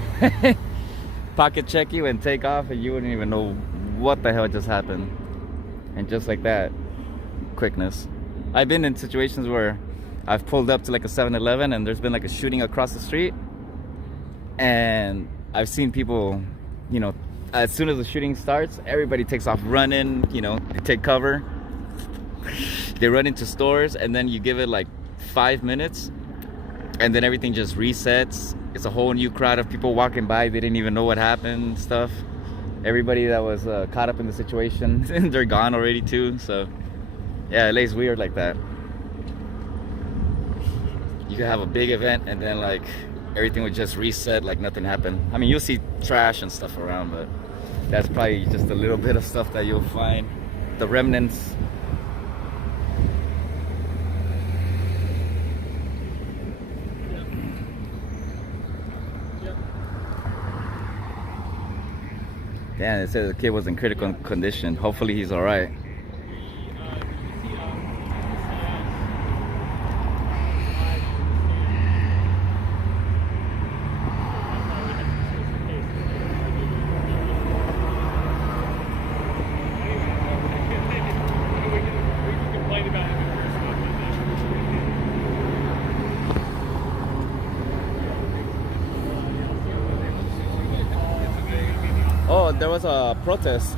pocket check you, and take off, and you wouldn't even know what the hell just happened. And just like that, quickness. I've been in situations where I've pulled up to like a 7-Eleven and there's been like a shooting across the street, and I've seen people, you know, as soon as the shooting starts, everybody takes off running, you know, they take cover, they run into stores, and then you give it like 5 minutes and then everything just resets. It's a whole new crowd of people walking by. They didn't even know what happened, stuff. everybody that was caught up in the situation, they're gone already too. So yeah, LA's weird like that. You could have a big event and then like everything would just reset like nothing happened. I mean, you'll see trash and stuff around, but that's probably just a little bit of stuff that you'll find, the remnants. Damn, it says the kid was in critical condition. Hopefully he's all right. Oh, there was a protest,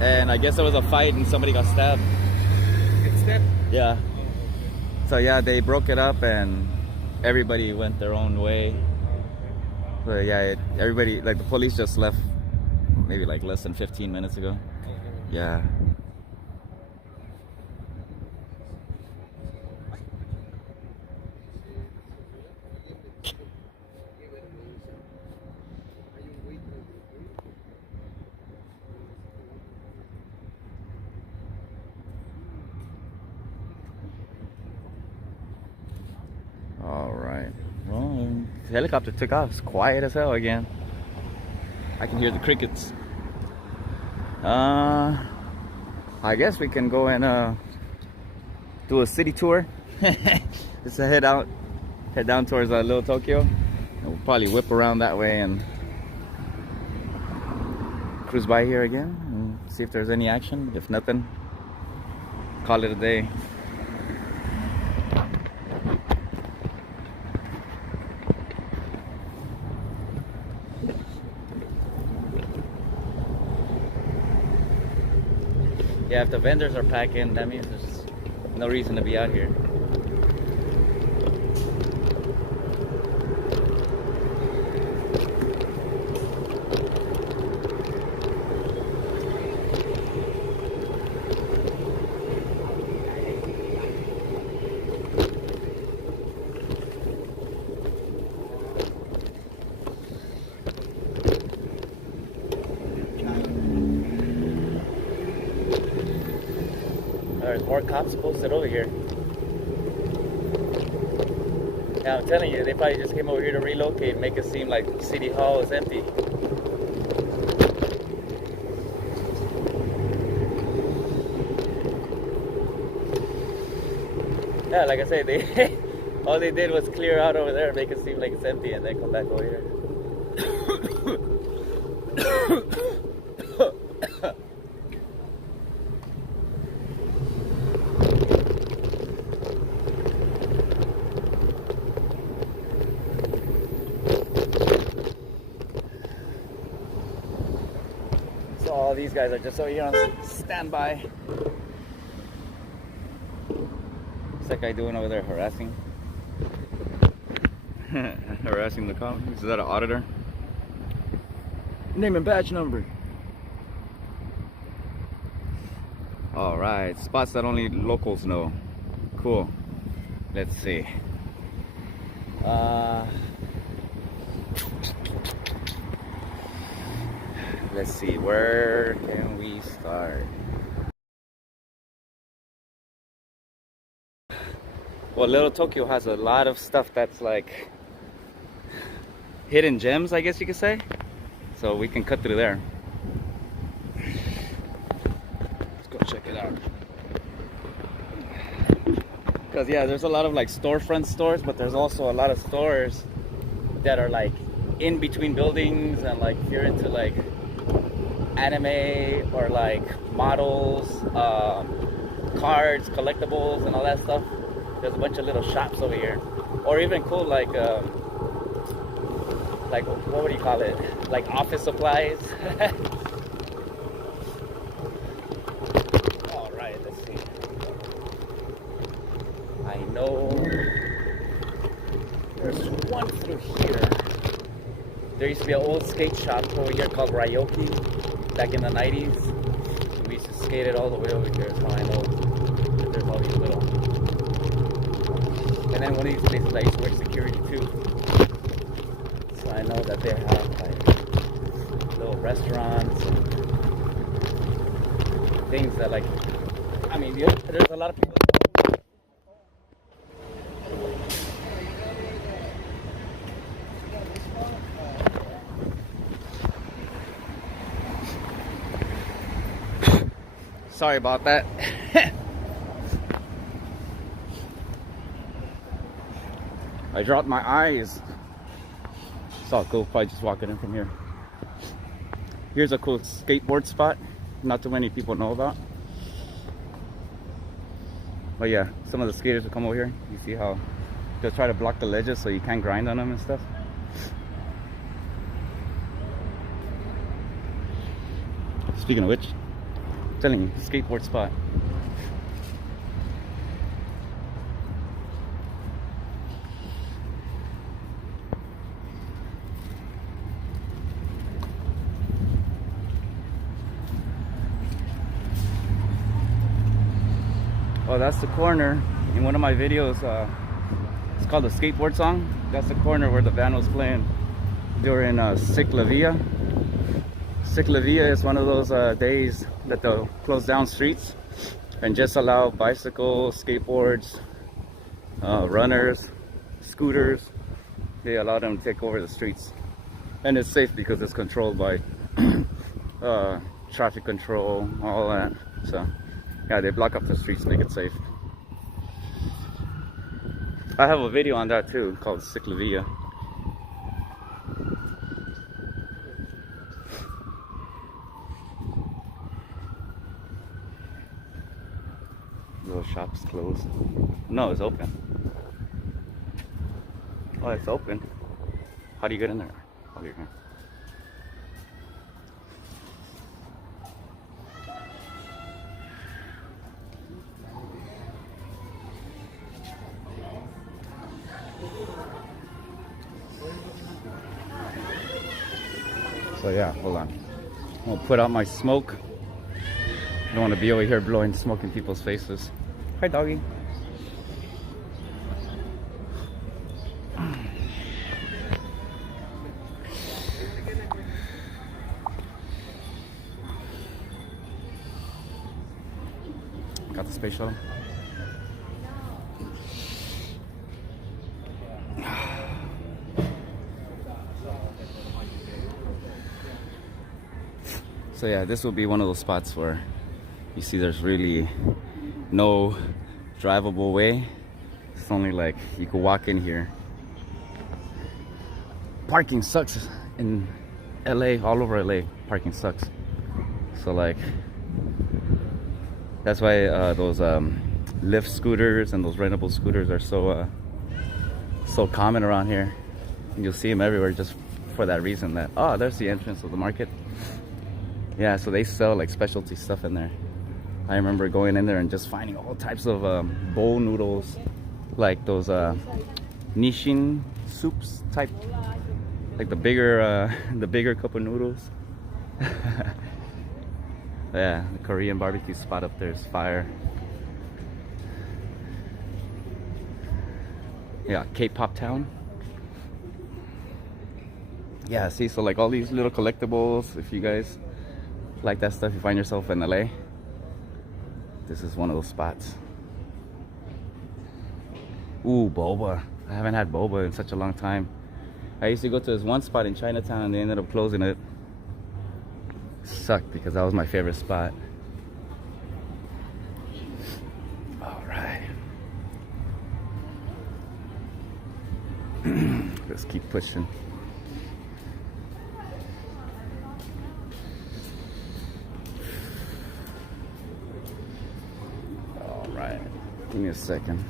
and I guess there was a fight and somebody got stabbed. Stabbed? Yeah. So yeah, they broke it up and everybody went their own way. But yeah, everybody, like the police just left maybe like less than 15 minutes ago. Yeah. All right. Well, the helicopter took off. It's quiet as hell again. I can hear the crickets. I guess we can go and do a city tour. Just to head down towards Little Tokyo. And we'll probably whip around that way and cruise by here again and see if there's any action. If nothing, call it a day. Yeah, if the vendors are packing, that means there's no reason to be out here. There's more cops posted over here. Yeah, I'm telling you, they probably just came over here to relocate and make it seem like City Hall is empty. Yeah, like I said, they all they did was clear out over there, make it seem like it's empty, and then come back over here. So all these guys are just over here on standby. What's that guy doing over there? Harassing? Harassing the cops? Is that an auditor? Name and badge number. Alright, spots that only locals know. Cool. Let's see. Let's see, where can we start? Well, Little Tokyo has a lot of stuff that's like hidden gems, I guess you could say. So we can cut through there. Let's go check it out. Because yeah, there's a lot of like storefront stores, but there's also a lot of stores that are like in between buildings, and like if you're into like anime or like models, cards, collectibles, and all that stuff, there's a bunch of little shops over here. Or even cool like what would you call it? Like office supplies. All right, let's see. I know there's one through here. There used to be an old skate shop over here called Ryoki. back in the 90s. We used to skate it all the way over here. That's how I know that there's all these little. And then one of these places I used to work security too. So I know that they have like little restaurants and things that like, I mean, there's a lot of people. Sorry about that. I dropped my eyes. It's all cool, probably just walking in from here. Here's a cool skateboard spot, not too many people know about. But yeah, some of the skaters will come over here. You see how they'll try to block the ledges so you can't grind on them and stuff. Speaking of which, I'm telling you, skateboard spot. Oh, that's the corner in one of my videos. It's called the skateboard song. That's the corner where the band was playing during Ciclavia. Ciclavia is one of those days that they'll close down streets and just allow bicycles, skateboards, runners, scooters. They allow them to take over the streets, and it's safe because it's controlled by traffic control, all that. So yeah, they block up the streets, make it safe. I have a video on that too, called Ciclavia. Little shop's closed. No, it's open. Oh, it's open. How do you get in there? Oh, you're here. So yeah, hold on. I'm gonna put out my smoke. I don't want to be over here blowing smoke in people's faces. Hi, doggy. Got the space shuttle. So yeah, this will be one of those spots where you see there's really no drivable way. It's only like you could walk in here. Parking sucks in LA, all over LA. Parking sucks. So like, that's why those lift scooters and those rentable scooters are so common around here. And you'll see them everywhere just for that reason, that, oh, there's the entrance of the market. Yeah, so they sell like specialty stuff in there. I remember going in there and just finding all types of bowl noodles, like those nishin soups type, like the bigger cup of noodles. Yeah, the Korean barbecue spot up there is fire. Yeah, K-pop town. Yeah, see, so like all these little collectibles, if you guys like that stuff, you find yourself in LA, this is one of those spots. Ooh, boba. I haven't had boba in such a long time. I used to go to this one spot in Chinatown and they ended up closing it. Sucked because that was my favorite spot. All right. Let's keep pushing. All right. Give me a second.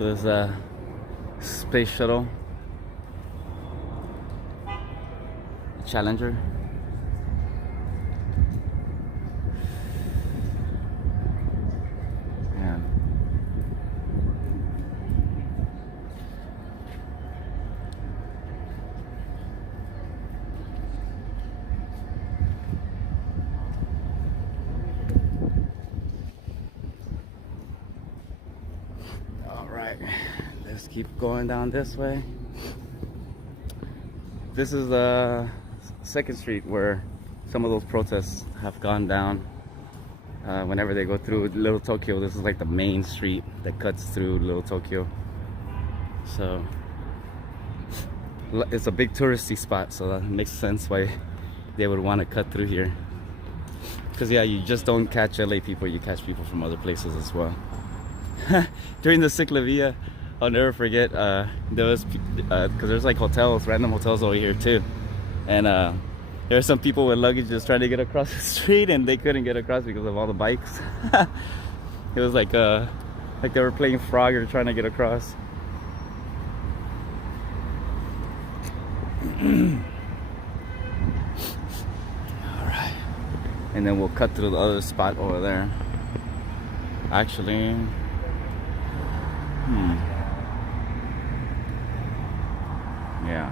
There's a space shuttle, Challenger. Yeah. All right, let's keep going down this way. This is the 2nd Street where some of those protests have gone down. Whenever they go through Little Tokyo, this is like the main street that cuts through Little Tokyo. So it's a big touristy spot, so that makes sense why they would want to cut through here. Because yeah, you just don't catch LA people, you catch people from other places as well. During the Ciclavia, I'll never forget, there was, because there's like hotels, random hotels over here too. And there were some people with luggage just trying to get across the street, and they couldn't get across because of all the bikes. It was like they were playing Frogger trying to get across. Alright. And then we'll cut through the other spot over there. Actually, yeah.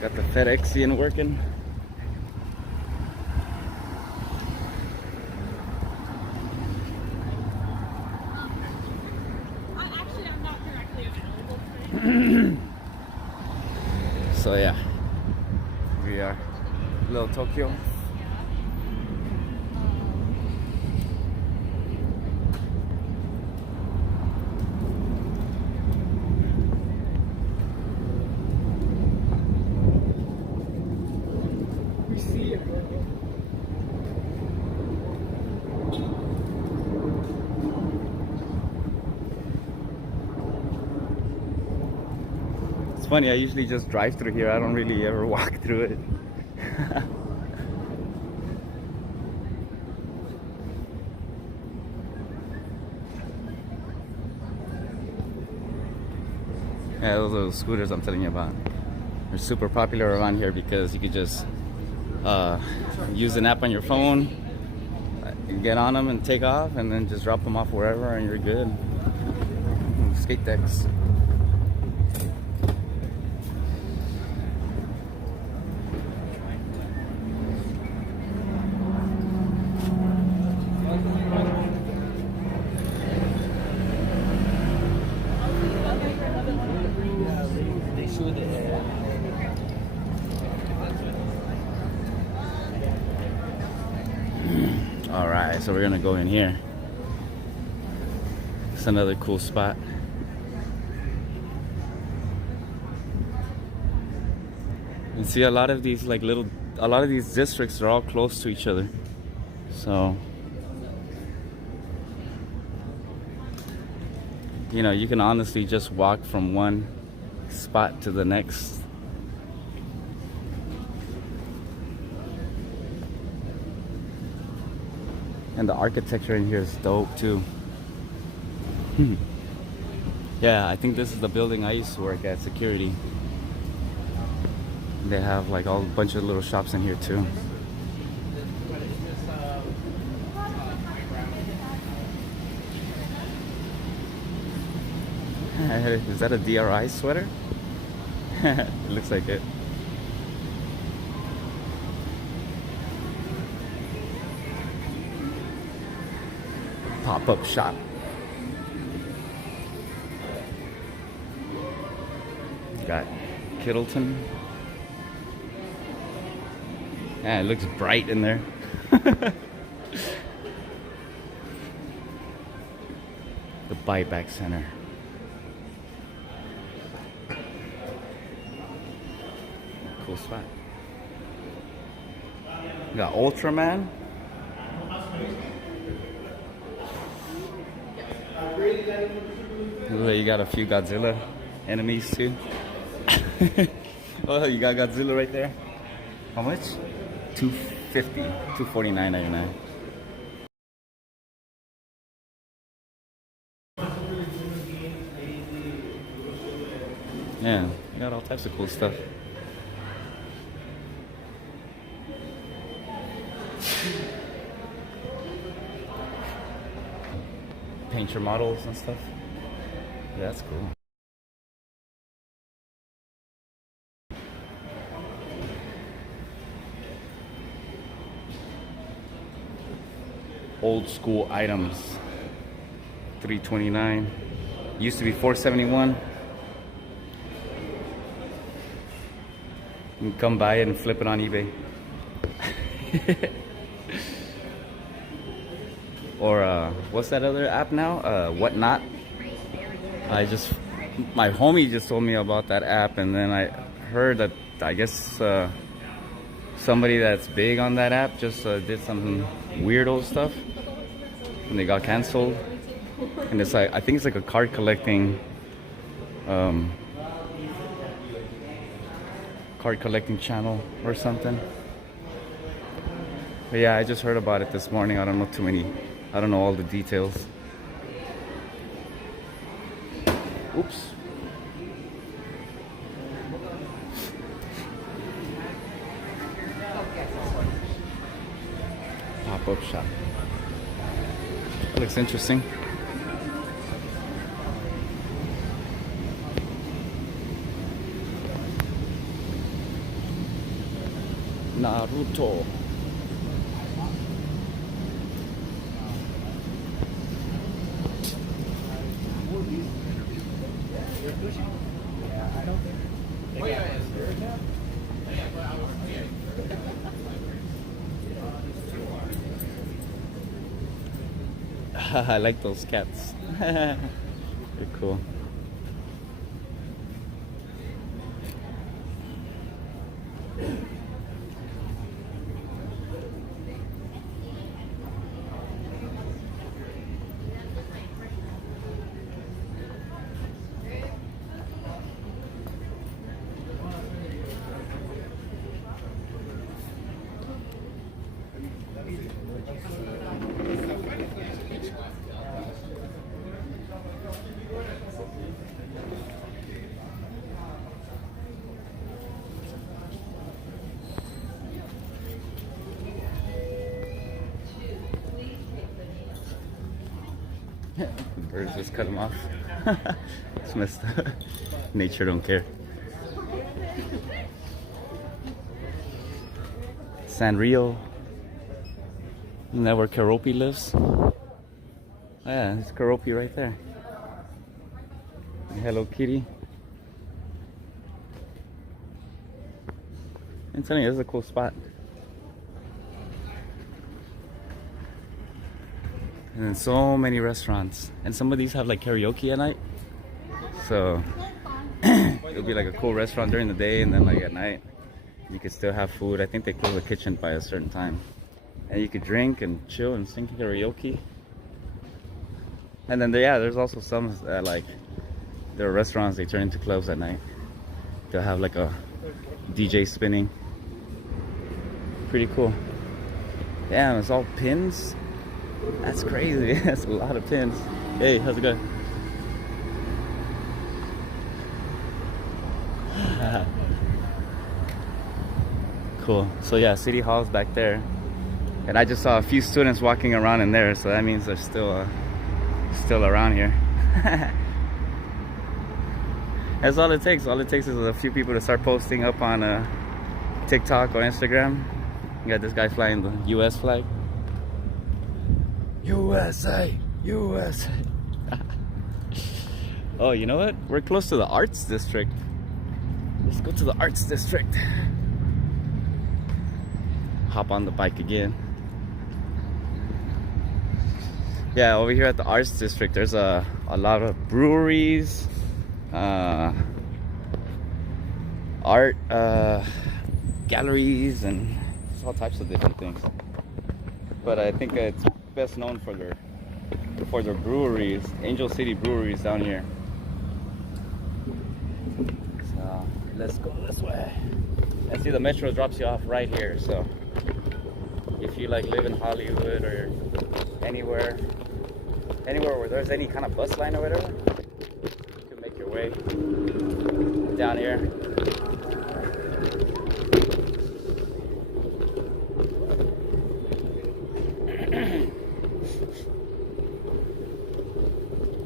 Got the FedExian working. Actually, I'm not directly available. So yeah, we are Little Tokyo. It's funny, I usually just drive through here. I don't really ever walk through it. Yeah, those are those scooters I'm telling you about. They're super popular around here because you could just use an app on your phone, get on them and take off, and then just drop them off wherever and you're good. Skate decks. Alright, so we're gonna go in here. It's another cool spot. And see, a lot of these districts are all close to each other. So, you know, you can honestly just walk from one spot to the next. And the architecture in here is dope too. Yeah, I think this is the building I used to work at, security. They have like a bunch of little shops in here too. Is that a DRI sweater? It looks like it. Pop-up shop. Got Kittleton. Yeah, it looks bright in there. The buyback center. Cool spot. Got Ultraman. Ooh, you got a few Godzilla enemies too. Oh, you got Godzilla right there. How much? 250, 249.99. Yeah, you got all types of cool stuff. Paint your models and stuff. Yeah, that's cool. Old school items. $329. Used to be $471. You can come buy it and flip it on eBay. Or what's that other app now? Whatnot. My homie just told me about that app, and then I heard that I guess somebody that's big on that app just did some weirdo stuff, and they got canceled. And it's like, I think it's like a card collecting channel or something. But yeah, I just heard about it this morning. I don't know all the details. Oops. Pop-up shop. That looks interesting. Naruto. I like those cats. They're cool. Birds just cut them off. It's messed up. Nature don't care. Sanrio. Isn't that where Keropi lives? Oh, yeah, it's Keropi right there. Hello Kitty. I'm telling you, this is a cool spot. And then so many restaurants, and some of these have like karaoke at night, so it'll be like a cool restaurant during the day, and then like at night you could still have food. I think they close the kitchen by a certain time, and you could drink and chill and sing karaoke. And then there's also some like there are restaurants they turn into clubs at night. They'll have like a DJ spinning. Pretty cool. Damn, it's all pins. That's crazy. That's a lot of pins. Hey, how's it going? Cool. So yeah, City Hall's back there, and I just saw a few students walking around in there, so that means they're still around here. That's all it takes. All it takes is a few people to start posting up on TikTok or Instagram. You got this guy flying the U.S. flag. USA, USA. Oh, you know what? We're close to the Arts District. Let's go to the Arts District. Hop on the bike again. Yeah, over here at the Arts District, there's a lot of breweries, art galleries, and all types of different things. But I think it's best known for their breweries. Angel City Breweries down here. let's go this way. And see, the metro drops you off right here. So if you like live in Hollywood or anywhere where there's any kind of bus line or whatever, you can make your way down here.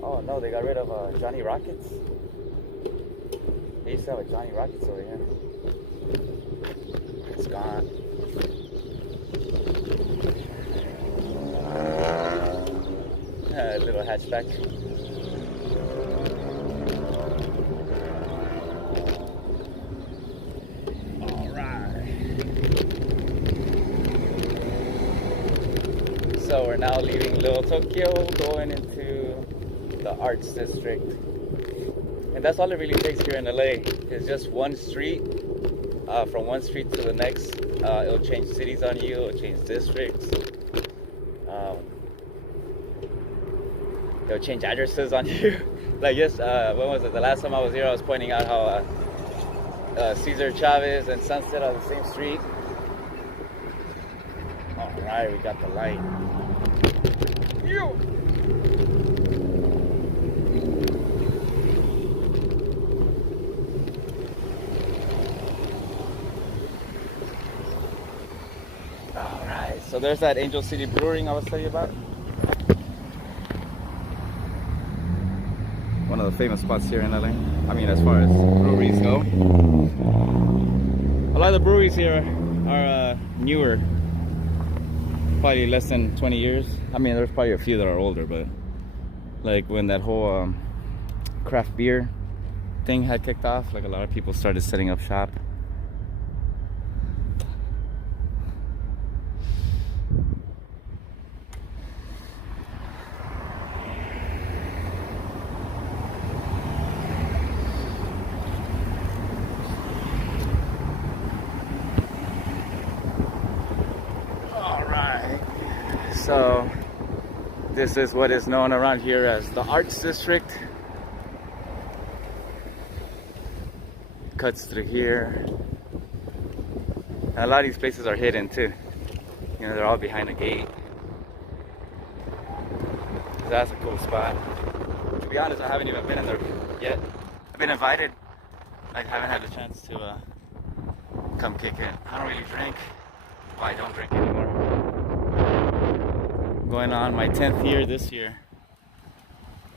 Oh no, they got rid of Johnny Rockets. They used to have a Johnny Rockets over here. It's gone. A little hatchback. Alright. So we're now leaving Little Tokyo, going into the Arts District. And that's all it really takes here in LA. It's just one street. From one street to the next, it'll change cities on you, it'll change districts. It'll change addresses on you. Like yes, when was it? The last time I was here, I was pointing out how Cesar Chavez and Sunset are the same street. All right, we got the light. Yo! All right, so there's that Angel City Brewing I was telling you about. One of the famous spots here in LA. I mean, as far as breweries go. A lot of the breweries here are newer. Probably less than 20 years. I mean, there's probably a few that are older, but like when that whole craft beer thing had kicked off, like a lot of people started setting up shop. So this is what is known around here as the Arts District. Cuts through here. And a lot of these places are hidden too. You know, they're all behind a gate. So that's a cool spot. To be honest, I haven't even been in there yet. I've been invited. I haven't had a chance to come kick it. I don't really drink. Well, I don't drink anymore. Going on my 10th year this year,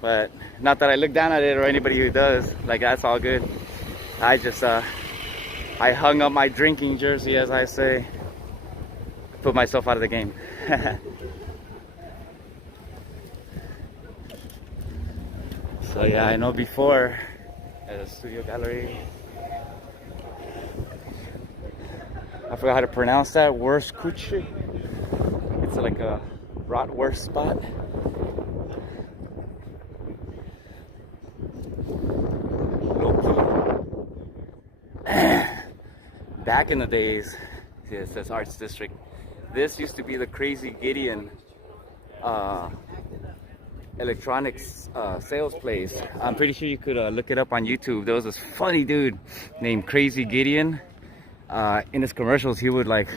but not that I look down at it or anybody who does. Like, that's all good. I just I hung up my drinking jersey, as I say, put myself out of the game. So yeah, I know before at a studio gallery, I forgot how to pronounce that, Worst Kuchi. It's like a bratwurst spot. Back in the days, yeah, it says Arts District. This used to be the Crazy Gideon electronics sales place. I'm pretty sure you could look it up on YouTube. There was this funny dude named Crazy Gideon. In his commercials, he would like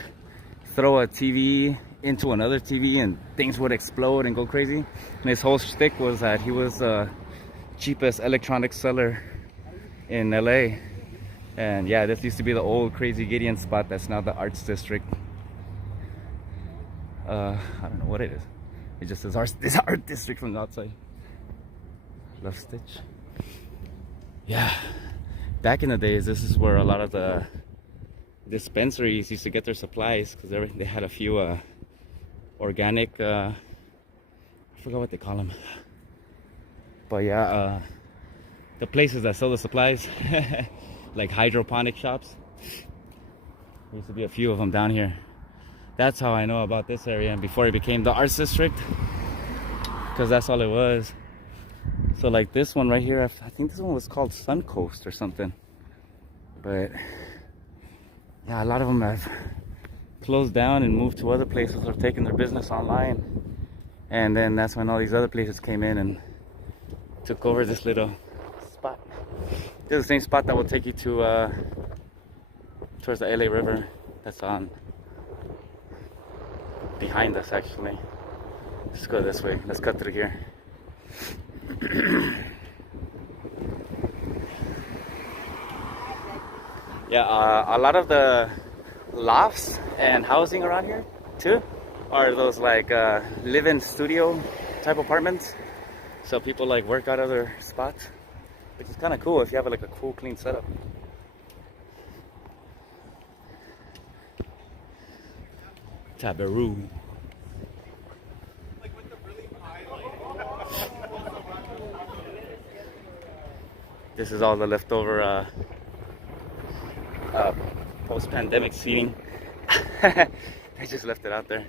throw a TV into another TV and things would explode and go crazy. And his whole shtick was that he was the cheapest electronics seller in LA. And yeah, this used to be the old Crazy Gideon spot that's now the Arts District. I don't know what it is. It just says this Art District from the outside. Love Stitch. Yeah, back in the days, this is where a lot of the dispensaries used to get their supplies, because they had a few organic, I forgot what they call them, but yeah, the places that sell the supplies, like hydroponic shops. There used to be a few of them down here. That's how I know about this area, and before it became the Arts District, because that's all it was. So like this one right here, I think this one was called Suncoast or something, but yeah, a lot of them have closed down and moved to other places or taken their business online. And then that's when all these other places came in and took over this little spot. This is the same spot that will take you to towards the LA River. That's on behind us actually. Let's go this way. Let's cut through here. Yeah, a lot of the lofts and housing around here too are those like live-in studio type apartments. So people like work out of their spots, which is kind of cool if you have like a cool, clean setup. Tabaroo. This is all the leftover post-pandemic seating. They just left it out there,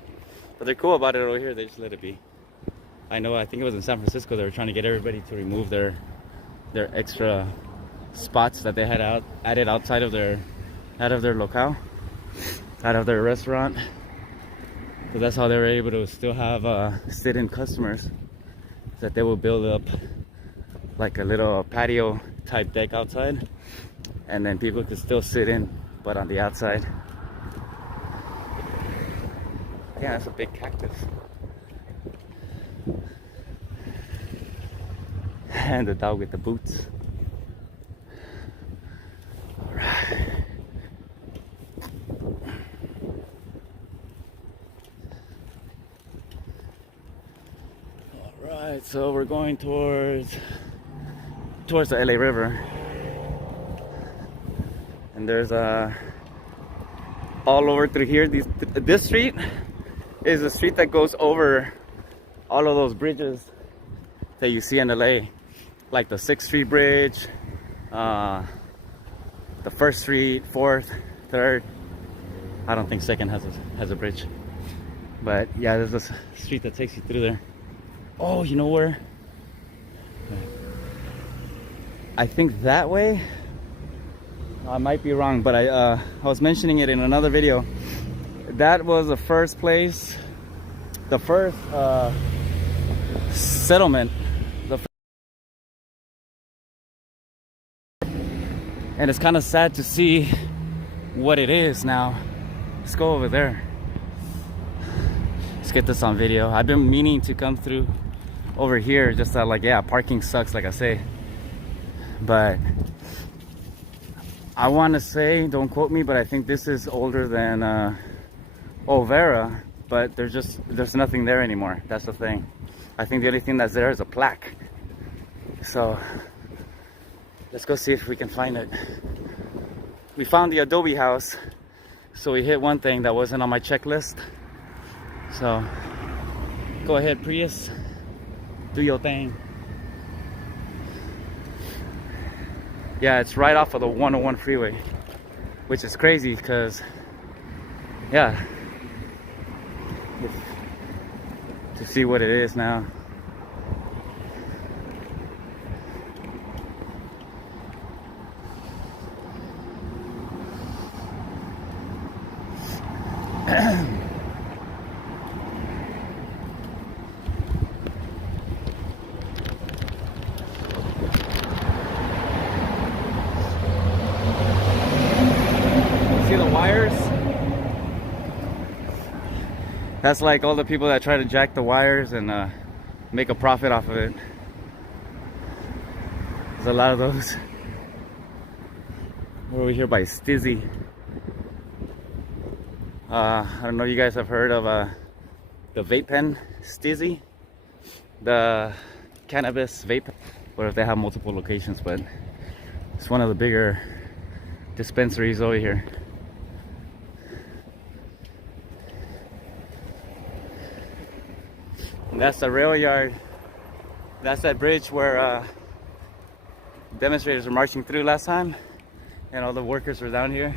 but they're cool about it over here. They just let it be. I think it was in San Francisco. They were trying to get everybody to remove their extra spots that they had added outside of their locale, out of their restaurant. So that's how they were able to still have sit-in customers. That they will build up like a little patio type deck outside, and then people could still sit in, but on the outside. Yeah, that's a big cactus. And the dog with the boots. Alright. Alright, so we're going towards the LA River. And there's all over through here. This street is a street that goes over all of those bridges that you see in LA, like the 6th Street Bridge, the 1st Street, 4th, 3rd. I don't think 2nd has a bridge, but yeah, there's this street that takes you through there. Oh, you know where? I think that way. I might be wrong, but I was mentioning it in another video. That was the first place, the first settlement, and it's kind of sad to see what it is now. Let's go over there. Let's get this on video. I've been meaning to come through over here, just that, like, yeah, parking sucks, like I say, but I want to say, don't quote me, but I think this is older than Olvera, but there's nothing there anymore. That's the thing. I think the only thing that's there is a plaque. So let's go see if we can find it. We found the adobe house, so we hit one thing that wasn't on my checklist. So go ahead, Prius, do your thing. Yeah, it's right off of the 101 freeway, which is crazy because, yeah, to see what it is now. See the wires? That's like all the people that try to jack the wires and make a profit off of it. There's a lot of those. We're over here by Stizzy. I don't know if you guys have heard of the vape pen, Stizzy, the cannabis vape, or if they have multiple locations, but it's one of the bigger dispensaries over here. And that's the rail yard. That's that bridge where demonstrators were marching through last time, and all the workers were down here.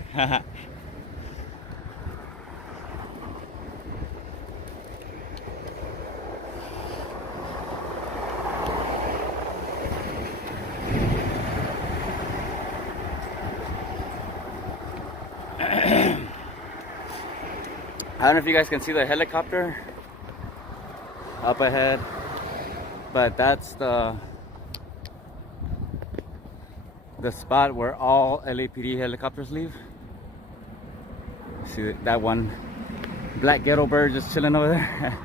I don't know if you guys can see the helicopter up ahead, but that's the the spot where all LAPD helicopters leave. See that one black ghetto bird just chilling over there?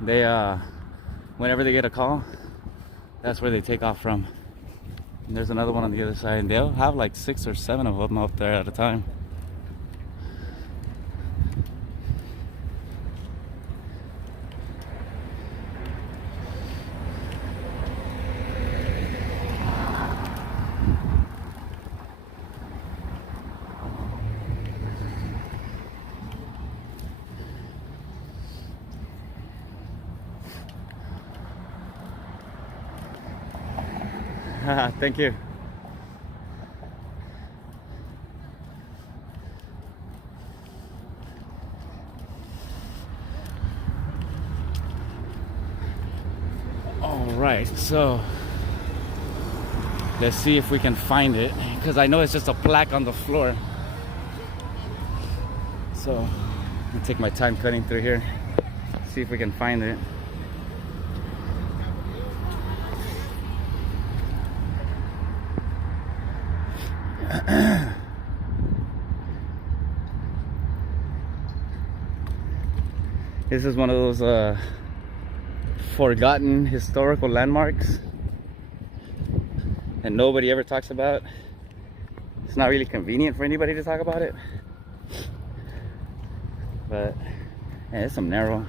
They whenever they get a call, that's where they take off from. And there's another one on the other side, and they'll have like 6 or 7 of them up there at a time. Thank you. All right, so let's see if we can find it, because I know it's just a plaque on the floor. So I'm gonna take my time cutting through here, see if we can find it. This is one of those forgotten historical landmarks that nobody ever talks about. It's not really convenient for anybody to talk about it, but yeah, it's some narrow.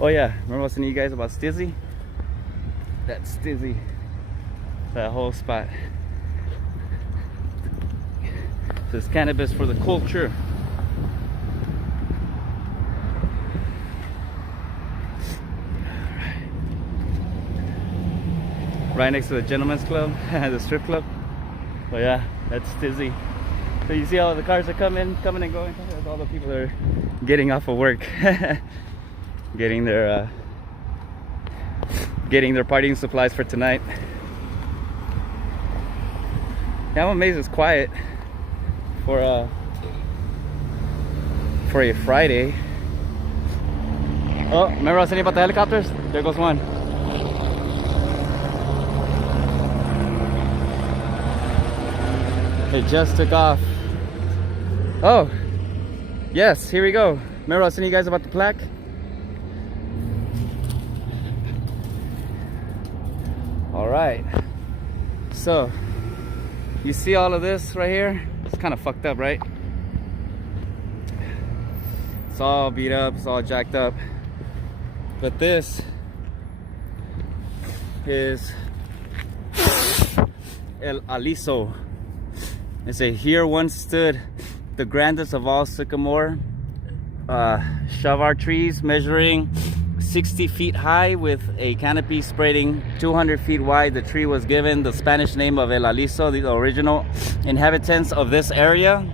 Oh yeah, remember I was telling you guys about Stizzy? That's Stizzy, that whole spot. This cannabis for the culture. Right next to the gentleman's club, the strip club. But yeah, that's Stizzy. So you see all the cars are coming and going. There's all the people that are getting off of work, getting their partying supplies for tonight. Yeah, I'm amazed it's quiet for a Friday. Oh, remember I was saying about the helicopters? There goes one. It just took off. Oh, yes, here we go. Remember I was telling you guys about the plaque? All right, so you see all of this right here? It's kind of fucked up, right? It's all beat up, it's all jacked up. But this is El Aliso. They say here once stood the grandest of all sycamore shavar trees, measuring 60 feet high with a canopy spreading 200 feet wide. The tree was given the Spanish name of El Aliso. The original inhabitants of this area,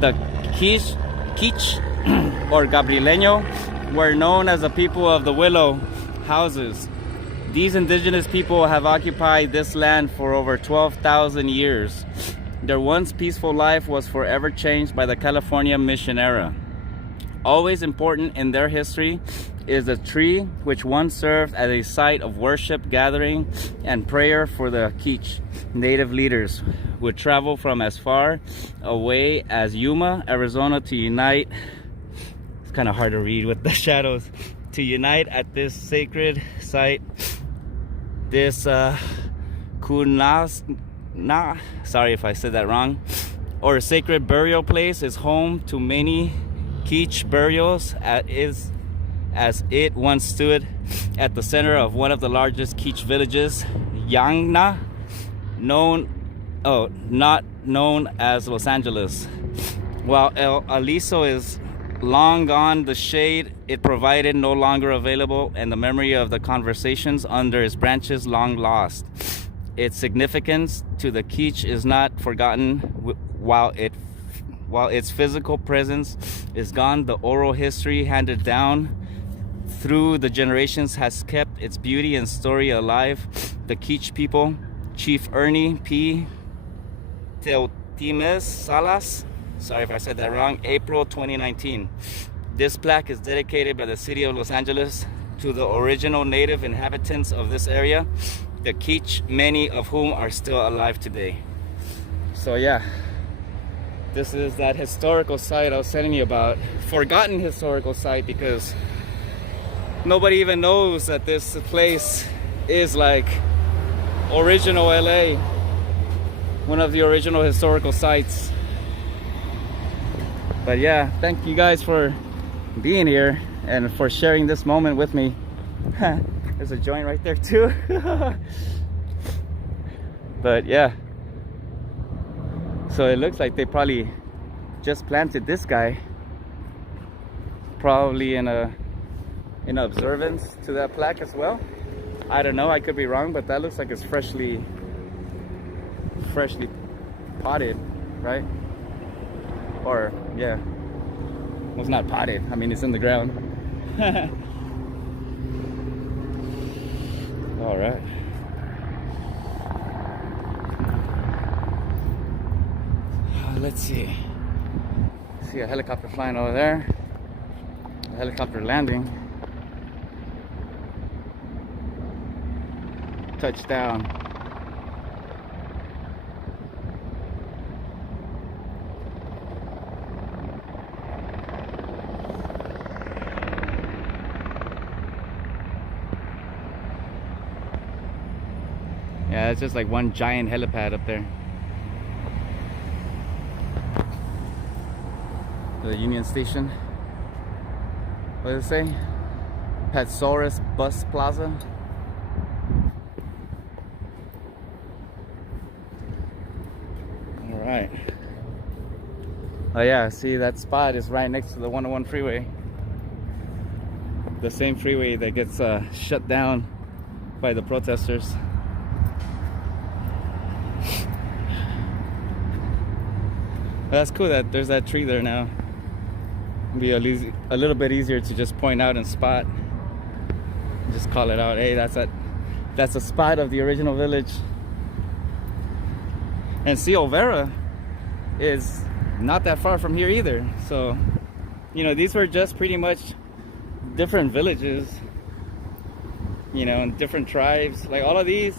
the Keech or Gabrieleño, were known as the people of the willow houses. These indigenous people have occupied this land for over 12,000 years. Their once peaceful life was forever changed by the California Mission era. Always important in their history is the tree which once served as a site of worship, gathering, and prayer for the Keech. Native leaders would travel from as far away as Yuma, Arizona to unite. It's kind of hard to read with the shadows. To unite at this sacred site. This sorry if I said that wrong, or sacred burial place is home to many Keech burials, as it once stood at the center of one of the largest Keech villages, Yangna, not known as Los Angeles. While El Aliso is long gone, the shade it provided no longer available, and the memory of the conversations under its branches long lost. Its significance to the Keech is not forgotten. While its physical presence is gone, the oral history handed down through the generations has kept its beauty and story alive. The Keech people, Chief Ernie P. Martinez Salas. Sorry if I said that wrong. April 2019. This plaque is dedicated by the city of Los Angeles to the original native inhabitants of this area, the Keech, many of whom are still alive today. So yeah, this is that historical site I was telling you about. Forgotten historical site, because nobody even knows that this place is like original LA, one of the original historical sites. But yeah, thank you guys for being here and for sharing this moment with me. There's a joint right there too. But yeah, so it looks like they probably just planted this guy, probably in observance to that plaque as well. I don't know, I could be wrong, but that looks like it's freshly potted, right? Or yeah, well, it's not potted, I mean it's in the ground. All right. Let's see. See a helicopter flying over there. A helicopter landing. Touchdown. Yeah, it's just like one giant helipad up there. The Union Station. What does it say? Petsaurus Bus Plaza. Alright. Oh yeah, see that spot is right next to the 101 freeway. The same freeway that gets shut down by the protesters. That's cool that there's that tree there now. It'll be a little bit easier to just point out and spot. Just call it out. Hey, that's a spot of the original village. And see, Olvera is not that far from here either. So, you know, these were just pretty much different villages, you know, and different tribes. Like all of the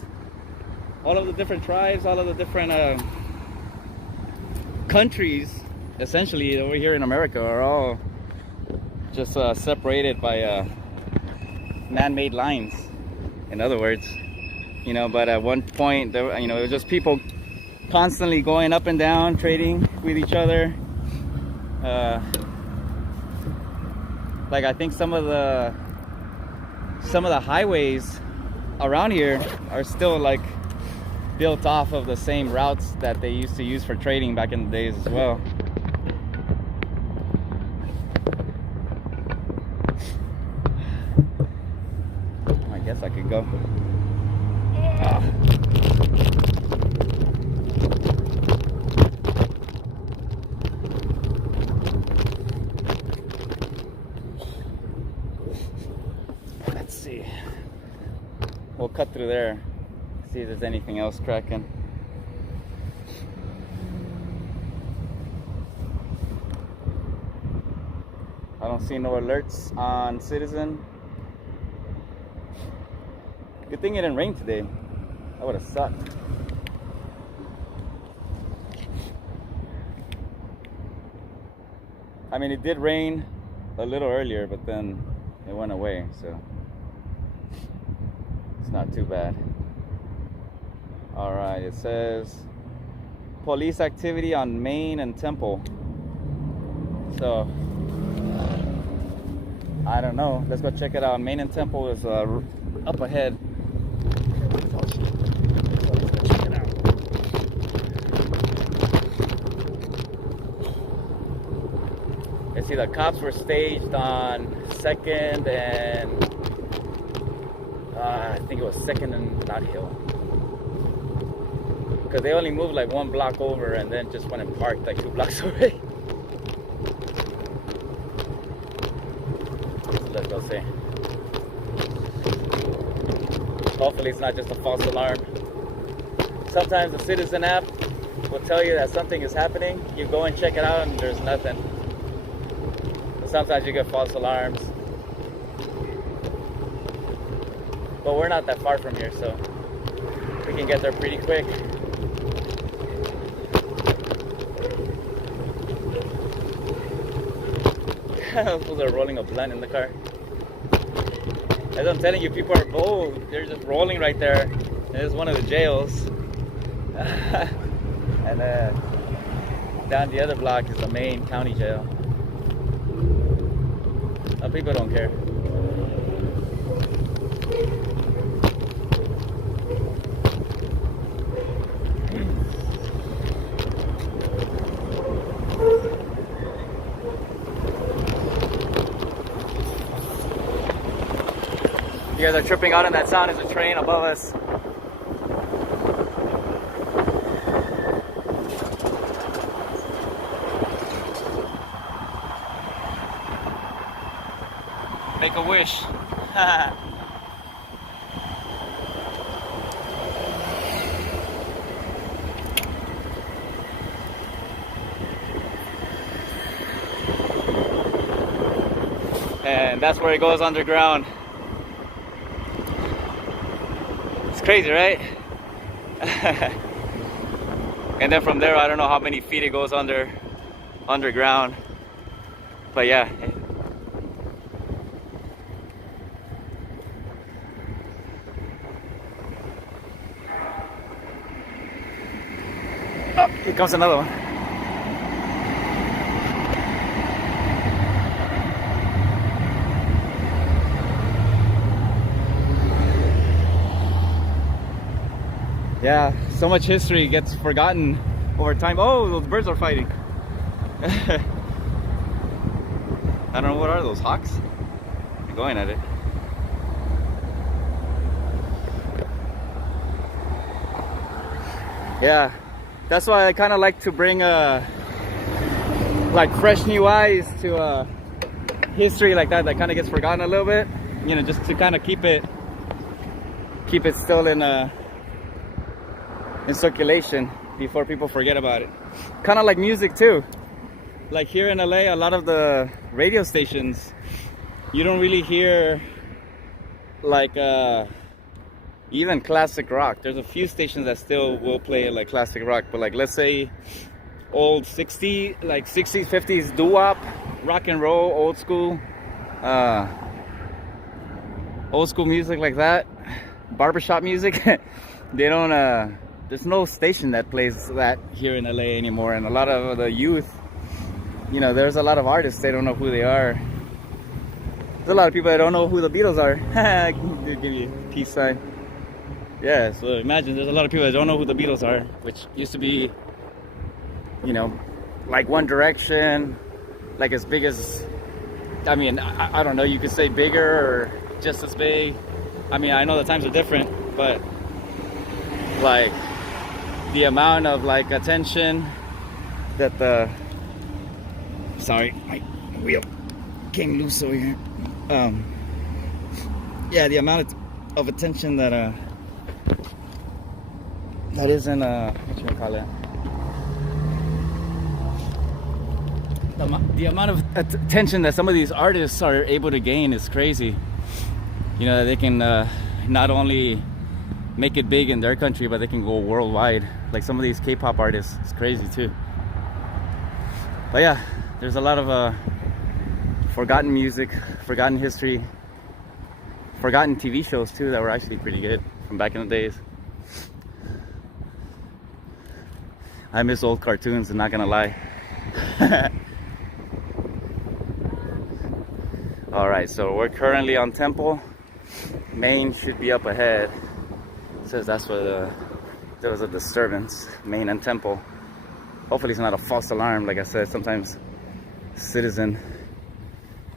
different tribes, all of the different countries, essentially over here in America, are all just separated by man-made lines, in other words, you know. But at one point there, you know, it was just people constantly going up and down, trading with each other. Like I think some of the highways around here are still like built off of the same routes that they used to use for trading back in the days as well. I guess I could go. Let's see. We'll cut through there. See if there's anything else cracking. I don't see no alerts on Citizen. Good thing it didn't rain today. That would have sucked. I mean, it did rain a little earlier, but then it went away, so it's not too bad. All right, it says police activity on Main and Temple. So I don't know. Let's go check it out. Main and Temple is up ahead. Let's go check it out. You see, the cops were staged on 2nd and I think it was 2nd and not Hill. Because they only moved like one block over and then just went and parked like 2 blocks away. So let's go see. Hopefully it's not just a false alarm. Sometimes the Citizen app will tell you that something is happening. You go and check it out and there's nothing. But sometimes you get false alarms. But we're not that far from here, so we can get there pretty quick. Fools are rolling a blunt in the car. As I'm telling you, people are bold. They're just rolling right there. It's one of the jails. And down the other block is the main county jail. Some people don't care. You guys are tripping out on that sound. Is a train above us. Make a wish. And that's where it goes underground. It's crazy, right? And then from there, I don't know how many feet it goes underground. But yeah. Oh, here comes another one. Yeah, so much history gets forgotten over time. Oh, those birds are fighting. I don't know, what are those, hawks? They're going at it. Yeah, that's why I kind of like to bring like fresh new eyes to history like that kind of gets forgotten a little bit, you know, just to kind of keep it still in circulation before people forget about it. Kind of like music too. Like here in LA, a lot of the radio stations, you don't really hear like even classic rock. There's a few stations that still will play like classic rock, but like let's say old 60s, 50s doo-wop, rock and roll, old school music like that, barbershop music. They don't there's no station that plays that here in LA anymore. And a lot of the youth, you know, there's a lot of artists, they don't know who they are. There's a lot of people that don't know who the Beatles are. Give me a peace sign. Yeah, so imagine there's a lot of people that don't know who the Beatles are, which used to be, you know, like One Direction, like as big as, I mean, I don't know, you could say bigger or just as big. I mean, I know the times are different, but like the amount of like attention that sorry, my wheel came loose over here. Yeah, the amount of attention that is in what you call it, the amount of attention that some of these artists are able to gain is crazy. You know, they can not only make it big in their country, but they can go worldwide. Like some of these K-pop artists, it's crazy too. But yeah, there's a lot of forgotten music, forgotten history, forgotten TV shows too that were actually pretty good from back in the days. I miss old cartoons, I'm not gonna lie. Alright, so we're currently on Temple. Main should be up ahead. It says that's where there was a disturbance, Main and Temple. Hopefully it's not a false alarm. Like I said, sometimes Citizen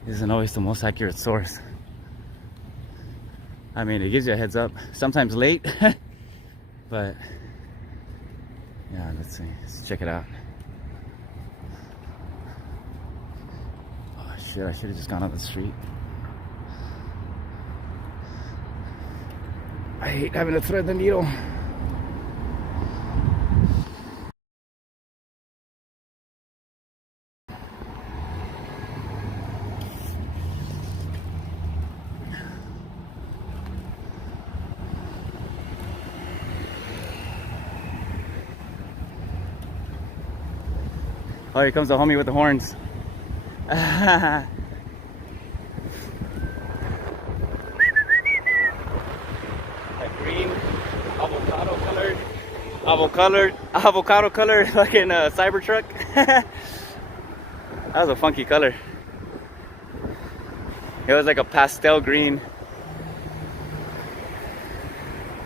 isn't always the most accurate source. I mean, it gives you a heads up, sometimes late, but yeah, let's see, let's check it out. Oh shit, I should have just gone up the street. I hate having to thread the needle. Oh, here comes the homie with the horns. That green, avocado colored fucking Cybertruck. That was a funky color. It was like a pastel green.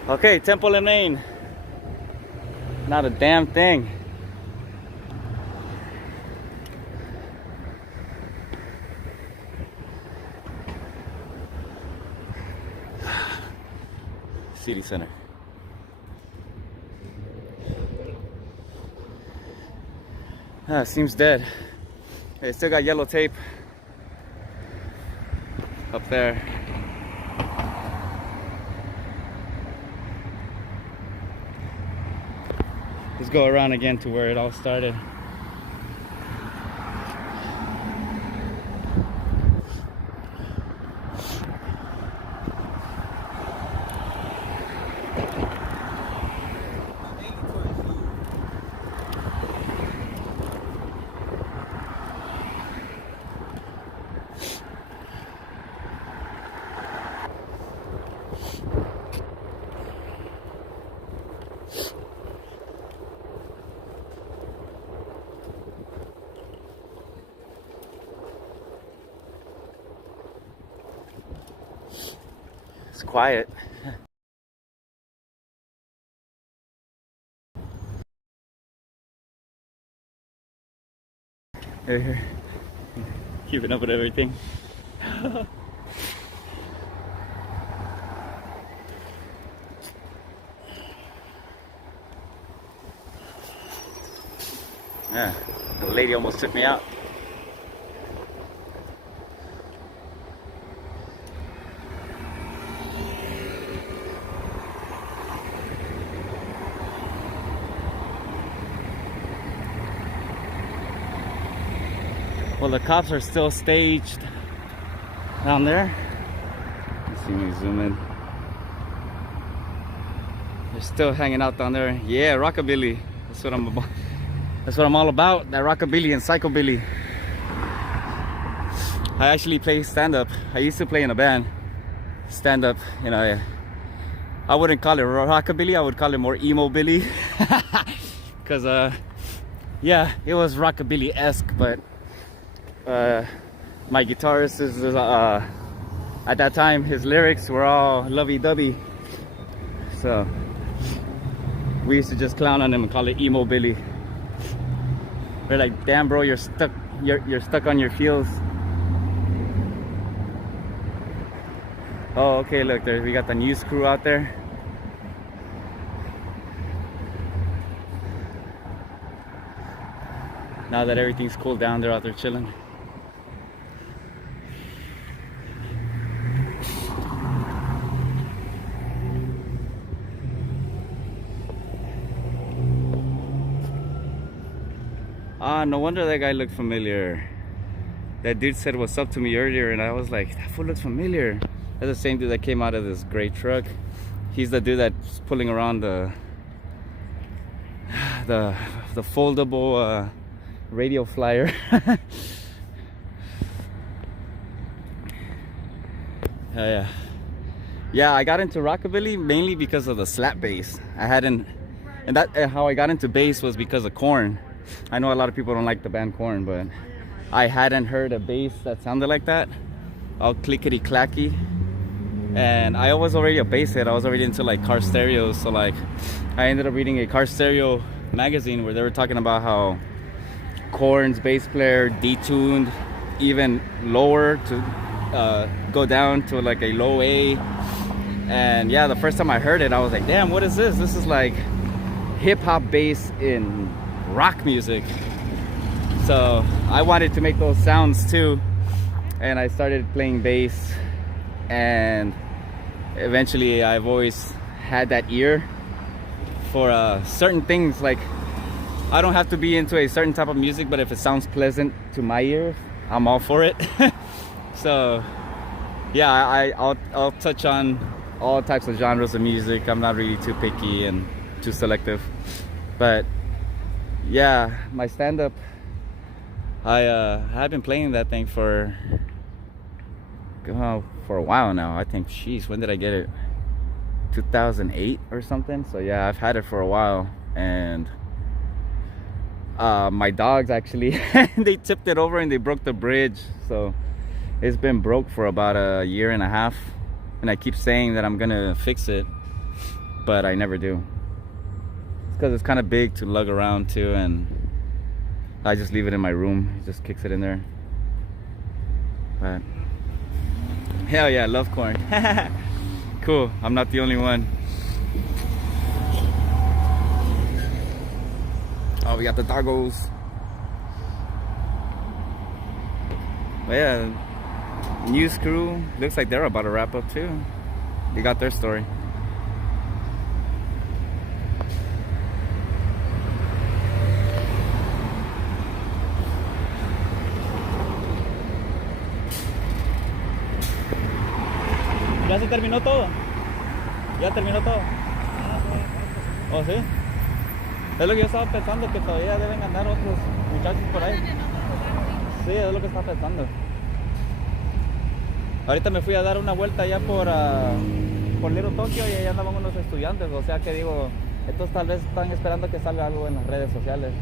Okay, Temple and Main. Not a damn thing. City Center. Seems dead. They still got yellow tape up there. Let's go around again to where it all started. It's quiet. Here. Keeping up with everything. Yeah, the lady almost took me out. Well, the cops are still staged down there. Let's see me zoom in. They're still hanging out down there. Yeah, rockabilly. That's what I'm about. That's what I'm all about. That rockabilly and psychobilly. I actually play stand-up. I used to play in a band. Stand-up, you know. I wouldn't call it rockabilly. I would call it more emo-billy. Cause yeah, it was rockabilly-esque, but my guitarist is at that time his lyrics were all lovey-dovey, so we used to just clown on him and call it emo Billy. We're like, damn bro, you're stuck on your feels. Oh, okay, look there, we got the news crew out there. Now that everything's cooled down, they're out there chilling. No wonder that guy looked familiar. That dude said what's up to me earlier, and I was like, that fool looks familiar. That's the same dude that came out of this gray truck. He's the dude that's pulling around the foldable radio flyer. Yeah, I got into rockabilly mainly because of the slap bass. And how I got into bass was because of Korn. I know a lot of people don't like the band Korn, but I hadn't heard a bass that sounded like that, all clickety clacky. And I was already a bass head. I was already into like car stereos, so like I ended up reading a car stereo magazine where they were talking about how Korn's bass player detuned even lower to go down to like a low A. And yeah, the first time I heard it, I was like, damn, what is this? This is like hip-hop bass in rock music. So I wanted to make those sounds too, and I started playing bass. And eventually I've always had that ear for certain things. Like, I don't have to be into a certain type of music, but if it sounds pleasant to my ear, I'm all for it. So yeah, I'll touch on all types of genres of music. I'm not really too picky and too selective. But yeah, my stand-up I've been playing that thing for a while now. I think, jeez, when did I get it? 2008 or something. So yeah, I've had it for a while, and my dogs actually they tipped it over and they broke the bridge, so it's been broke for about a year and a half, and I keep saying that I'm gonna fix it, but I never do. It's because it's kind of big to lug around too, and I just leave it in my room. He just kicks it in there. But hell yeah, I love corn. Cool, I'm not the only one. Oh, we got the doggos. But yeah, news crew, looks like they're about to wrap up too. They got their story. ¿Ya se terminó todo? ¿Ya terminó todo? ¿Oh, sí? Es lo que yo estaba pensando, que todavía deben andar otros muchachos por ahí. Sí, es lo que estaba pensando. Ahorita me fui a dar una vuelta allá por Little Tokyo y allá andaban unos estudiantes. O sea que digo, estos tal vez están esperando que salga algo en las redes sociales.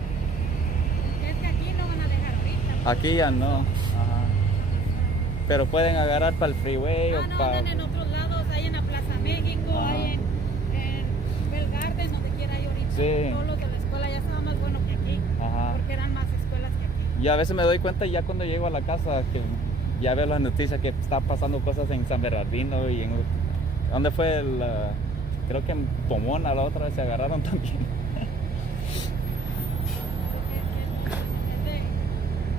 Es que aquí no van a dejar ahorita. Aquí ya no. Ajá. Pero pueden agarrar para el freeway o No, para... andan en otros lados, hay en la Plaza México, Ajá. hay en Bell Garden, donde quiera ir ahorita. Sí. Todos los de la escuela ya estaban más buenos que aquí, Ajá. porque eran más escuelas que aquí. Y a veces me doy cuenta ya cuando llego a la casa que ya veo las noticias que está pasando cosas en San Bernardino y en... ¿Dónde fue el...? Creo que en Pomona la otra vez se agarraron también.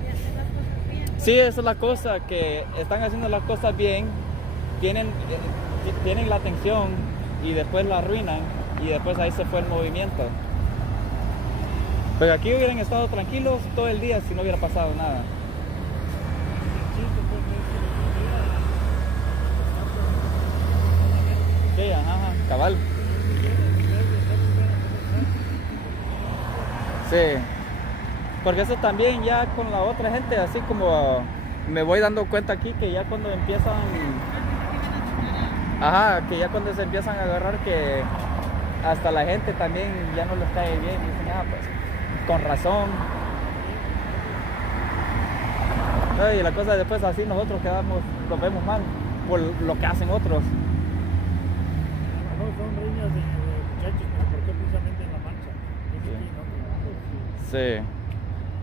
Y hacer las cosas bien. Sí, esa es la cosa, que están haciendo las cosas bien, tienen la atención y después la arruinan y después ahí se fue el movimiento. Pero aquí hubieran estado tranquilos todo el día si no hubiera pasado nada. Sí, ajá, cabal. Sí, porque eso también ya con la otra gente, así como me voy dando cuenta aquí que ya cuando empiezan, ajá, que ya cuando se empiezan a agarrar que hasta la gente también ya no les cae bien, dicen, ah, pues con razón. Y la cosa después así nosotros nos vemos mal por lo que hacen otros. No, son riñas de muchachos, pero ¿por qué precisamente en la mancha? Sí.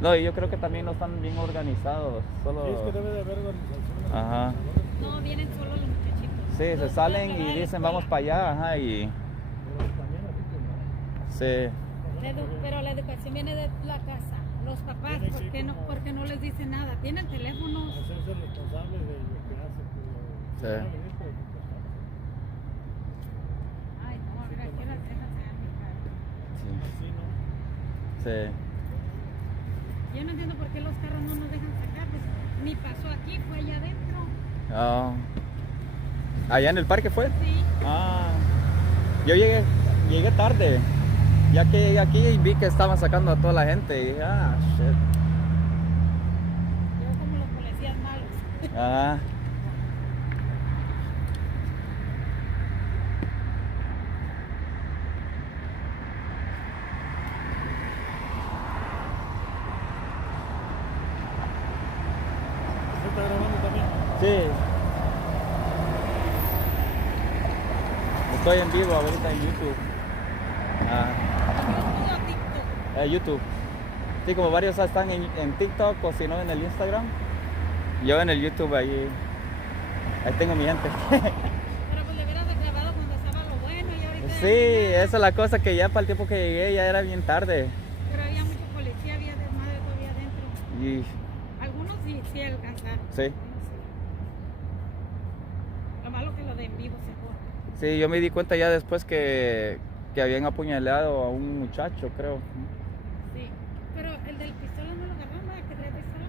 No, y yo creo que también no están bien organizados. Solo... Sí, es que debe de haber organización. Ajá. No, vienen solo los muchachitos. Sí, se salen y dicen vamos para allá, ajá, y... Pero también así que no. Sí. Pero la educación viene de la casa. Los papás, Tiene ¿por que qué no, como- porque no les dicen nada? Tienen teléfonos. Hacerse responsable de lo que hace. Sí. Ay, no, a ver, aquí las cejas se dan muy caras. Así, ¿no? Sí. Yo no entiendo por qué los carros no nos dejan sacar. Pues, ni pasó aquí, fue allá adentro. Oh. ¿Allá en el parque fue? Sí. Ah. Yo llegué tarde. Ya que llegué aquí y vi que estaban sacando a toda la gente y dije, ah, shit. Yo como los policías malos. Ah. ¿Usted está grabando también? Sí. Estoy en vivo ahorita en YouTube. Ah. YouTube. Sí, como varios están en TikTok o si no en el Instagram. Yo en el YouTube ahí tengo mi gente. Pero pues le hubieras grabado cuando estaba lo bueno y ahorita. Sí, esa es la cosa, que ya para el tiempo que llegué ya era bien tarde. Pero había mucho policía, había desmadre todavía adentro. Y Algunos sí alcanzaron. sí. Lo malo que lo de en vivo se fue. Sí, yo me di cuenta ya después que habían apuñalado a un muchacho, creo. Sí. Pero el del pistola no lo agarraron, ¿verdad? Que trae pistola.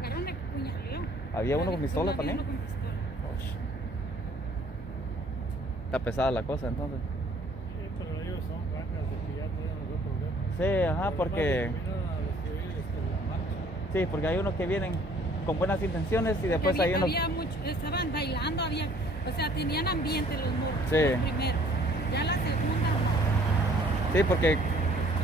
Agarraron el puñaleo. ¿Había uno con pistola también? Había uno con pistola. Oh, shit. Está pesada la cosa entonces. Sí, pero ellos son ganas de que ya tengan los problemas. Sí, ajá, porque... Además, vinieron a destruir la marcha. Sí, porque hay unos que vienen con buenas intenciones y después hay unos... Estaban bailando, o sea, tenían ambiente los muros. Sí. Los primeros. Ya la segunda. Sí, porque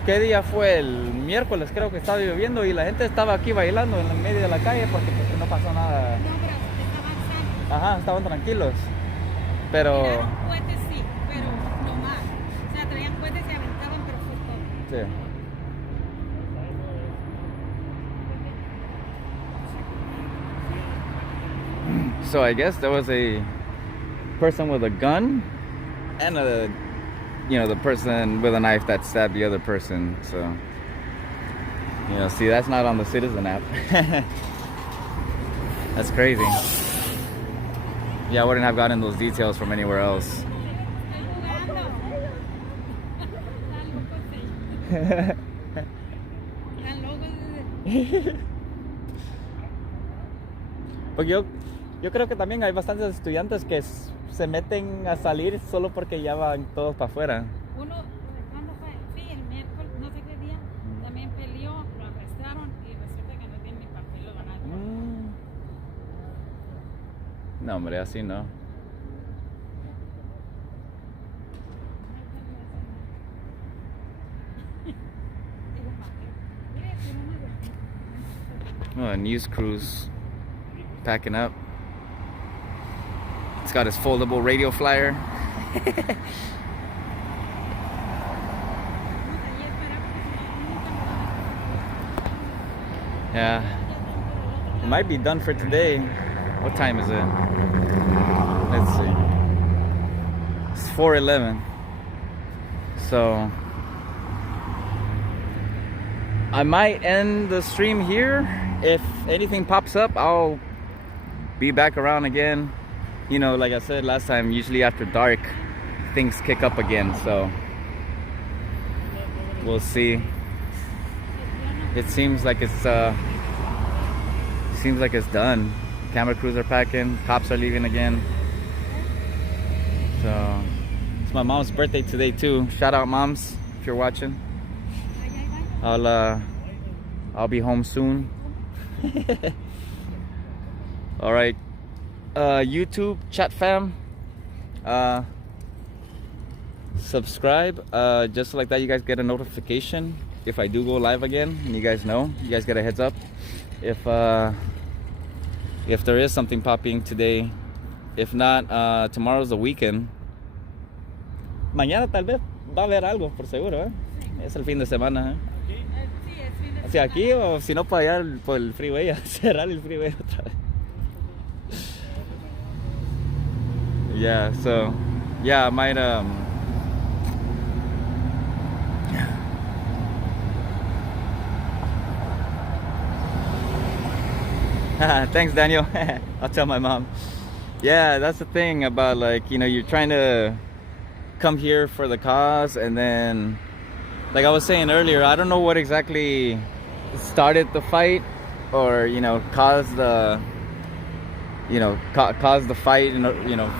¿qué día fue? El miércoles creo que estaba lloviendo y la gente estaba aquí bailando en el medio de la calle porque pues, no pasó nada. No, pero estaban sanos. Ajá, estaban tranquilos. Pero... Tiraron cohetes, sí, pero no más. O sea, traían cohetes y aventaban, pero fue todo. Sí. So I guess there was a person with a gun and the person with a knife that stabbed the other person. So, see, that's not on the Citizen app. That's crazy. Yeah, I wouldn't have gotten those details from anywhere else. Porque yo creo que también hay bastantes estudiantes que se meten a salir solo porque ya van todos para afuera. Uno, ¿cuándo fue? Sí, el miércoles, no sé qué día, también peleó, lo arrestaron y resulta que no tiene ni papel, lo van a deportar. No, hombre, así no. Oh, a news cruise packing up. It's got his foldable radio flyer. Yeah. It might be done for today. What time is it? Let's see. It's 4:11. So I might end the stream here. If anything pops up, I'll be back around again. Like I said last time, usually after dark, things kick up again. So we'll see. It seems like it's done. Camera crews are packing. Cops are leaving again. So it's my mom's birthday today too. Shout out, moms, if you're watching. I'll be home soon. All right, YouTube chat fam, subscribe, just like that you guys get a notification if I do go live again, and you guys get a heads up if there is something popping today. If not, tomorrow's the weekend. Mañana tal vez va a haber algo, por seguro, ¿eh? Es el fin de semana, ¿eh? Hacia aquí o si no para allá por el freeway, a cerrar el freeway otra vez. Yeah, so yeah, I might thanks, Daniel. I'll tell my mom. Yeah, that's the thing about you're trying to come here for the cause, and then like I was saying earlier, I don't know what exactly started the fight or caused the caused the fight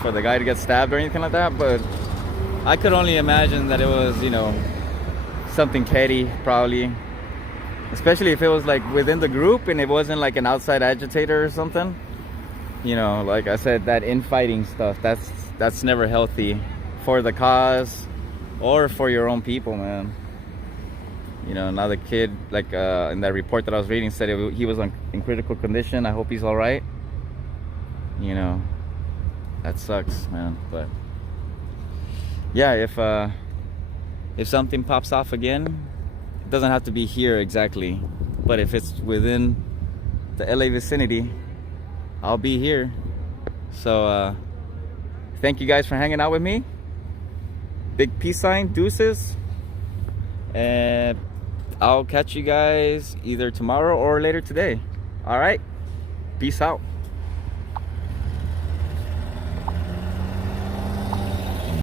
for the guy to get stabbed or anything like that, but I could only imagine that it was something petty, probably, especially if it was within the group and it wasn't an outside agitator or something. Like I said, that infighting stuff, that's never healthy for the cause or for your own people, man. Now the kid, in that report that I was reading, said he was in critical condition. I hope he's all right. That sucks, man. But yeah, if something pops off again, it doesn't have to be here exactly, but if it's within the LA vicinity, I'll be here. So thank you guys for hanging out with me. Big peace sign, deuces, and I'll catch you guys either tomorrow or later today. All right, peace out.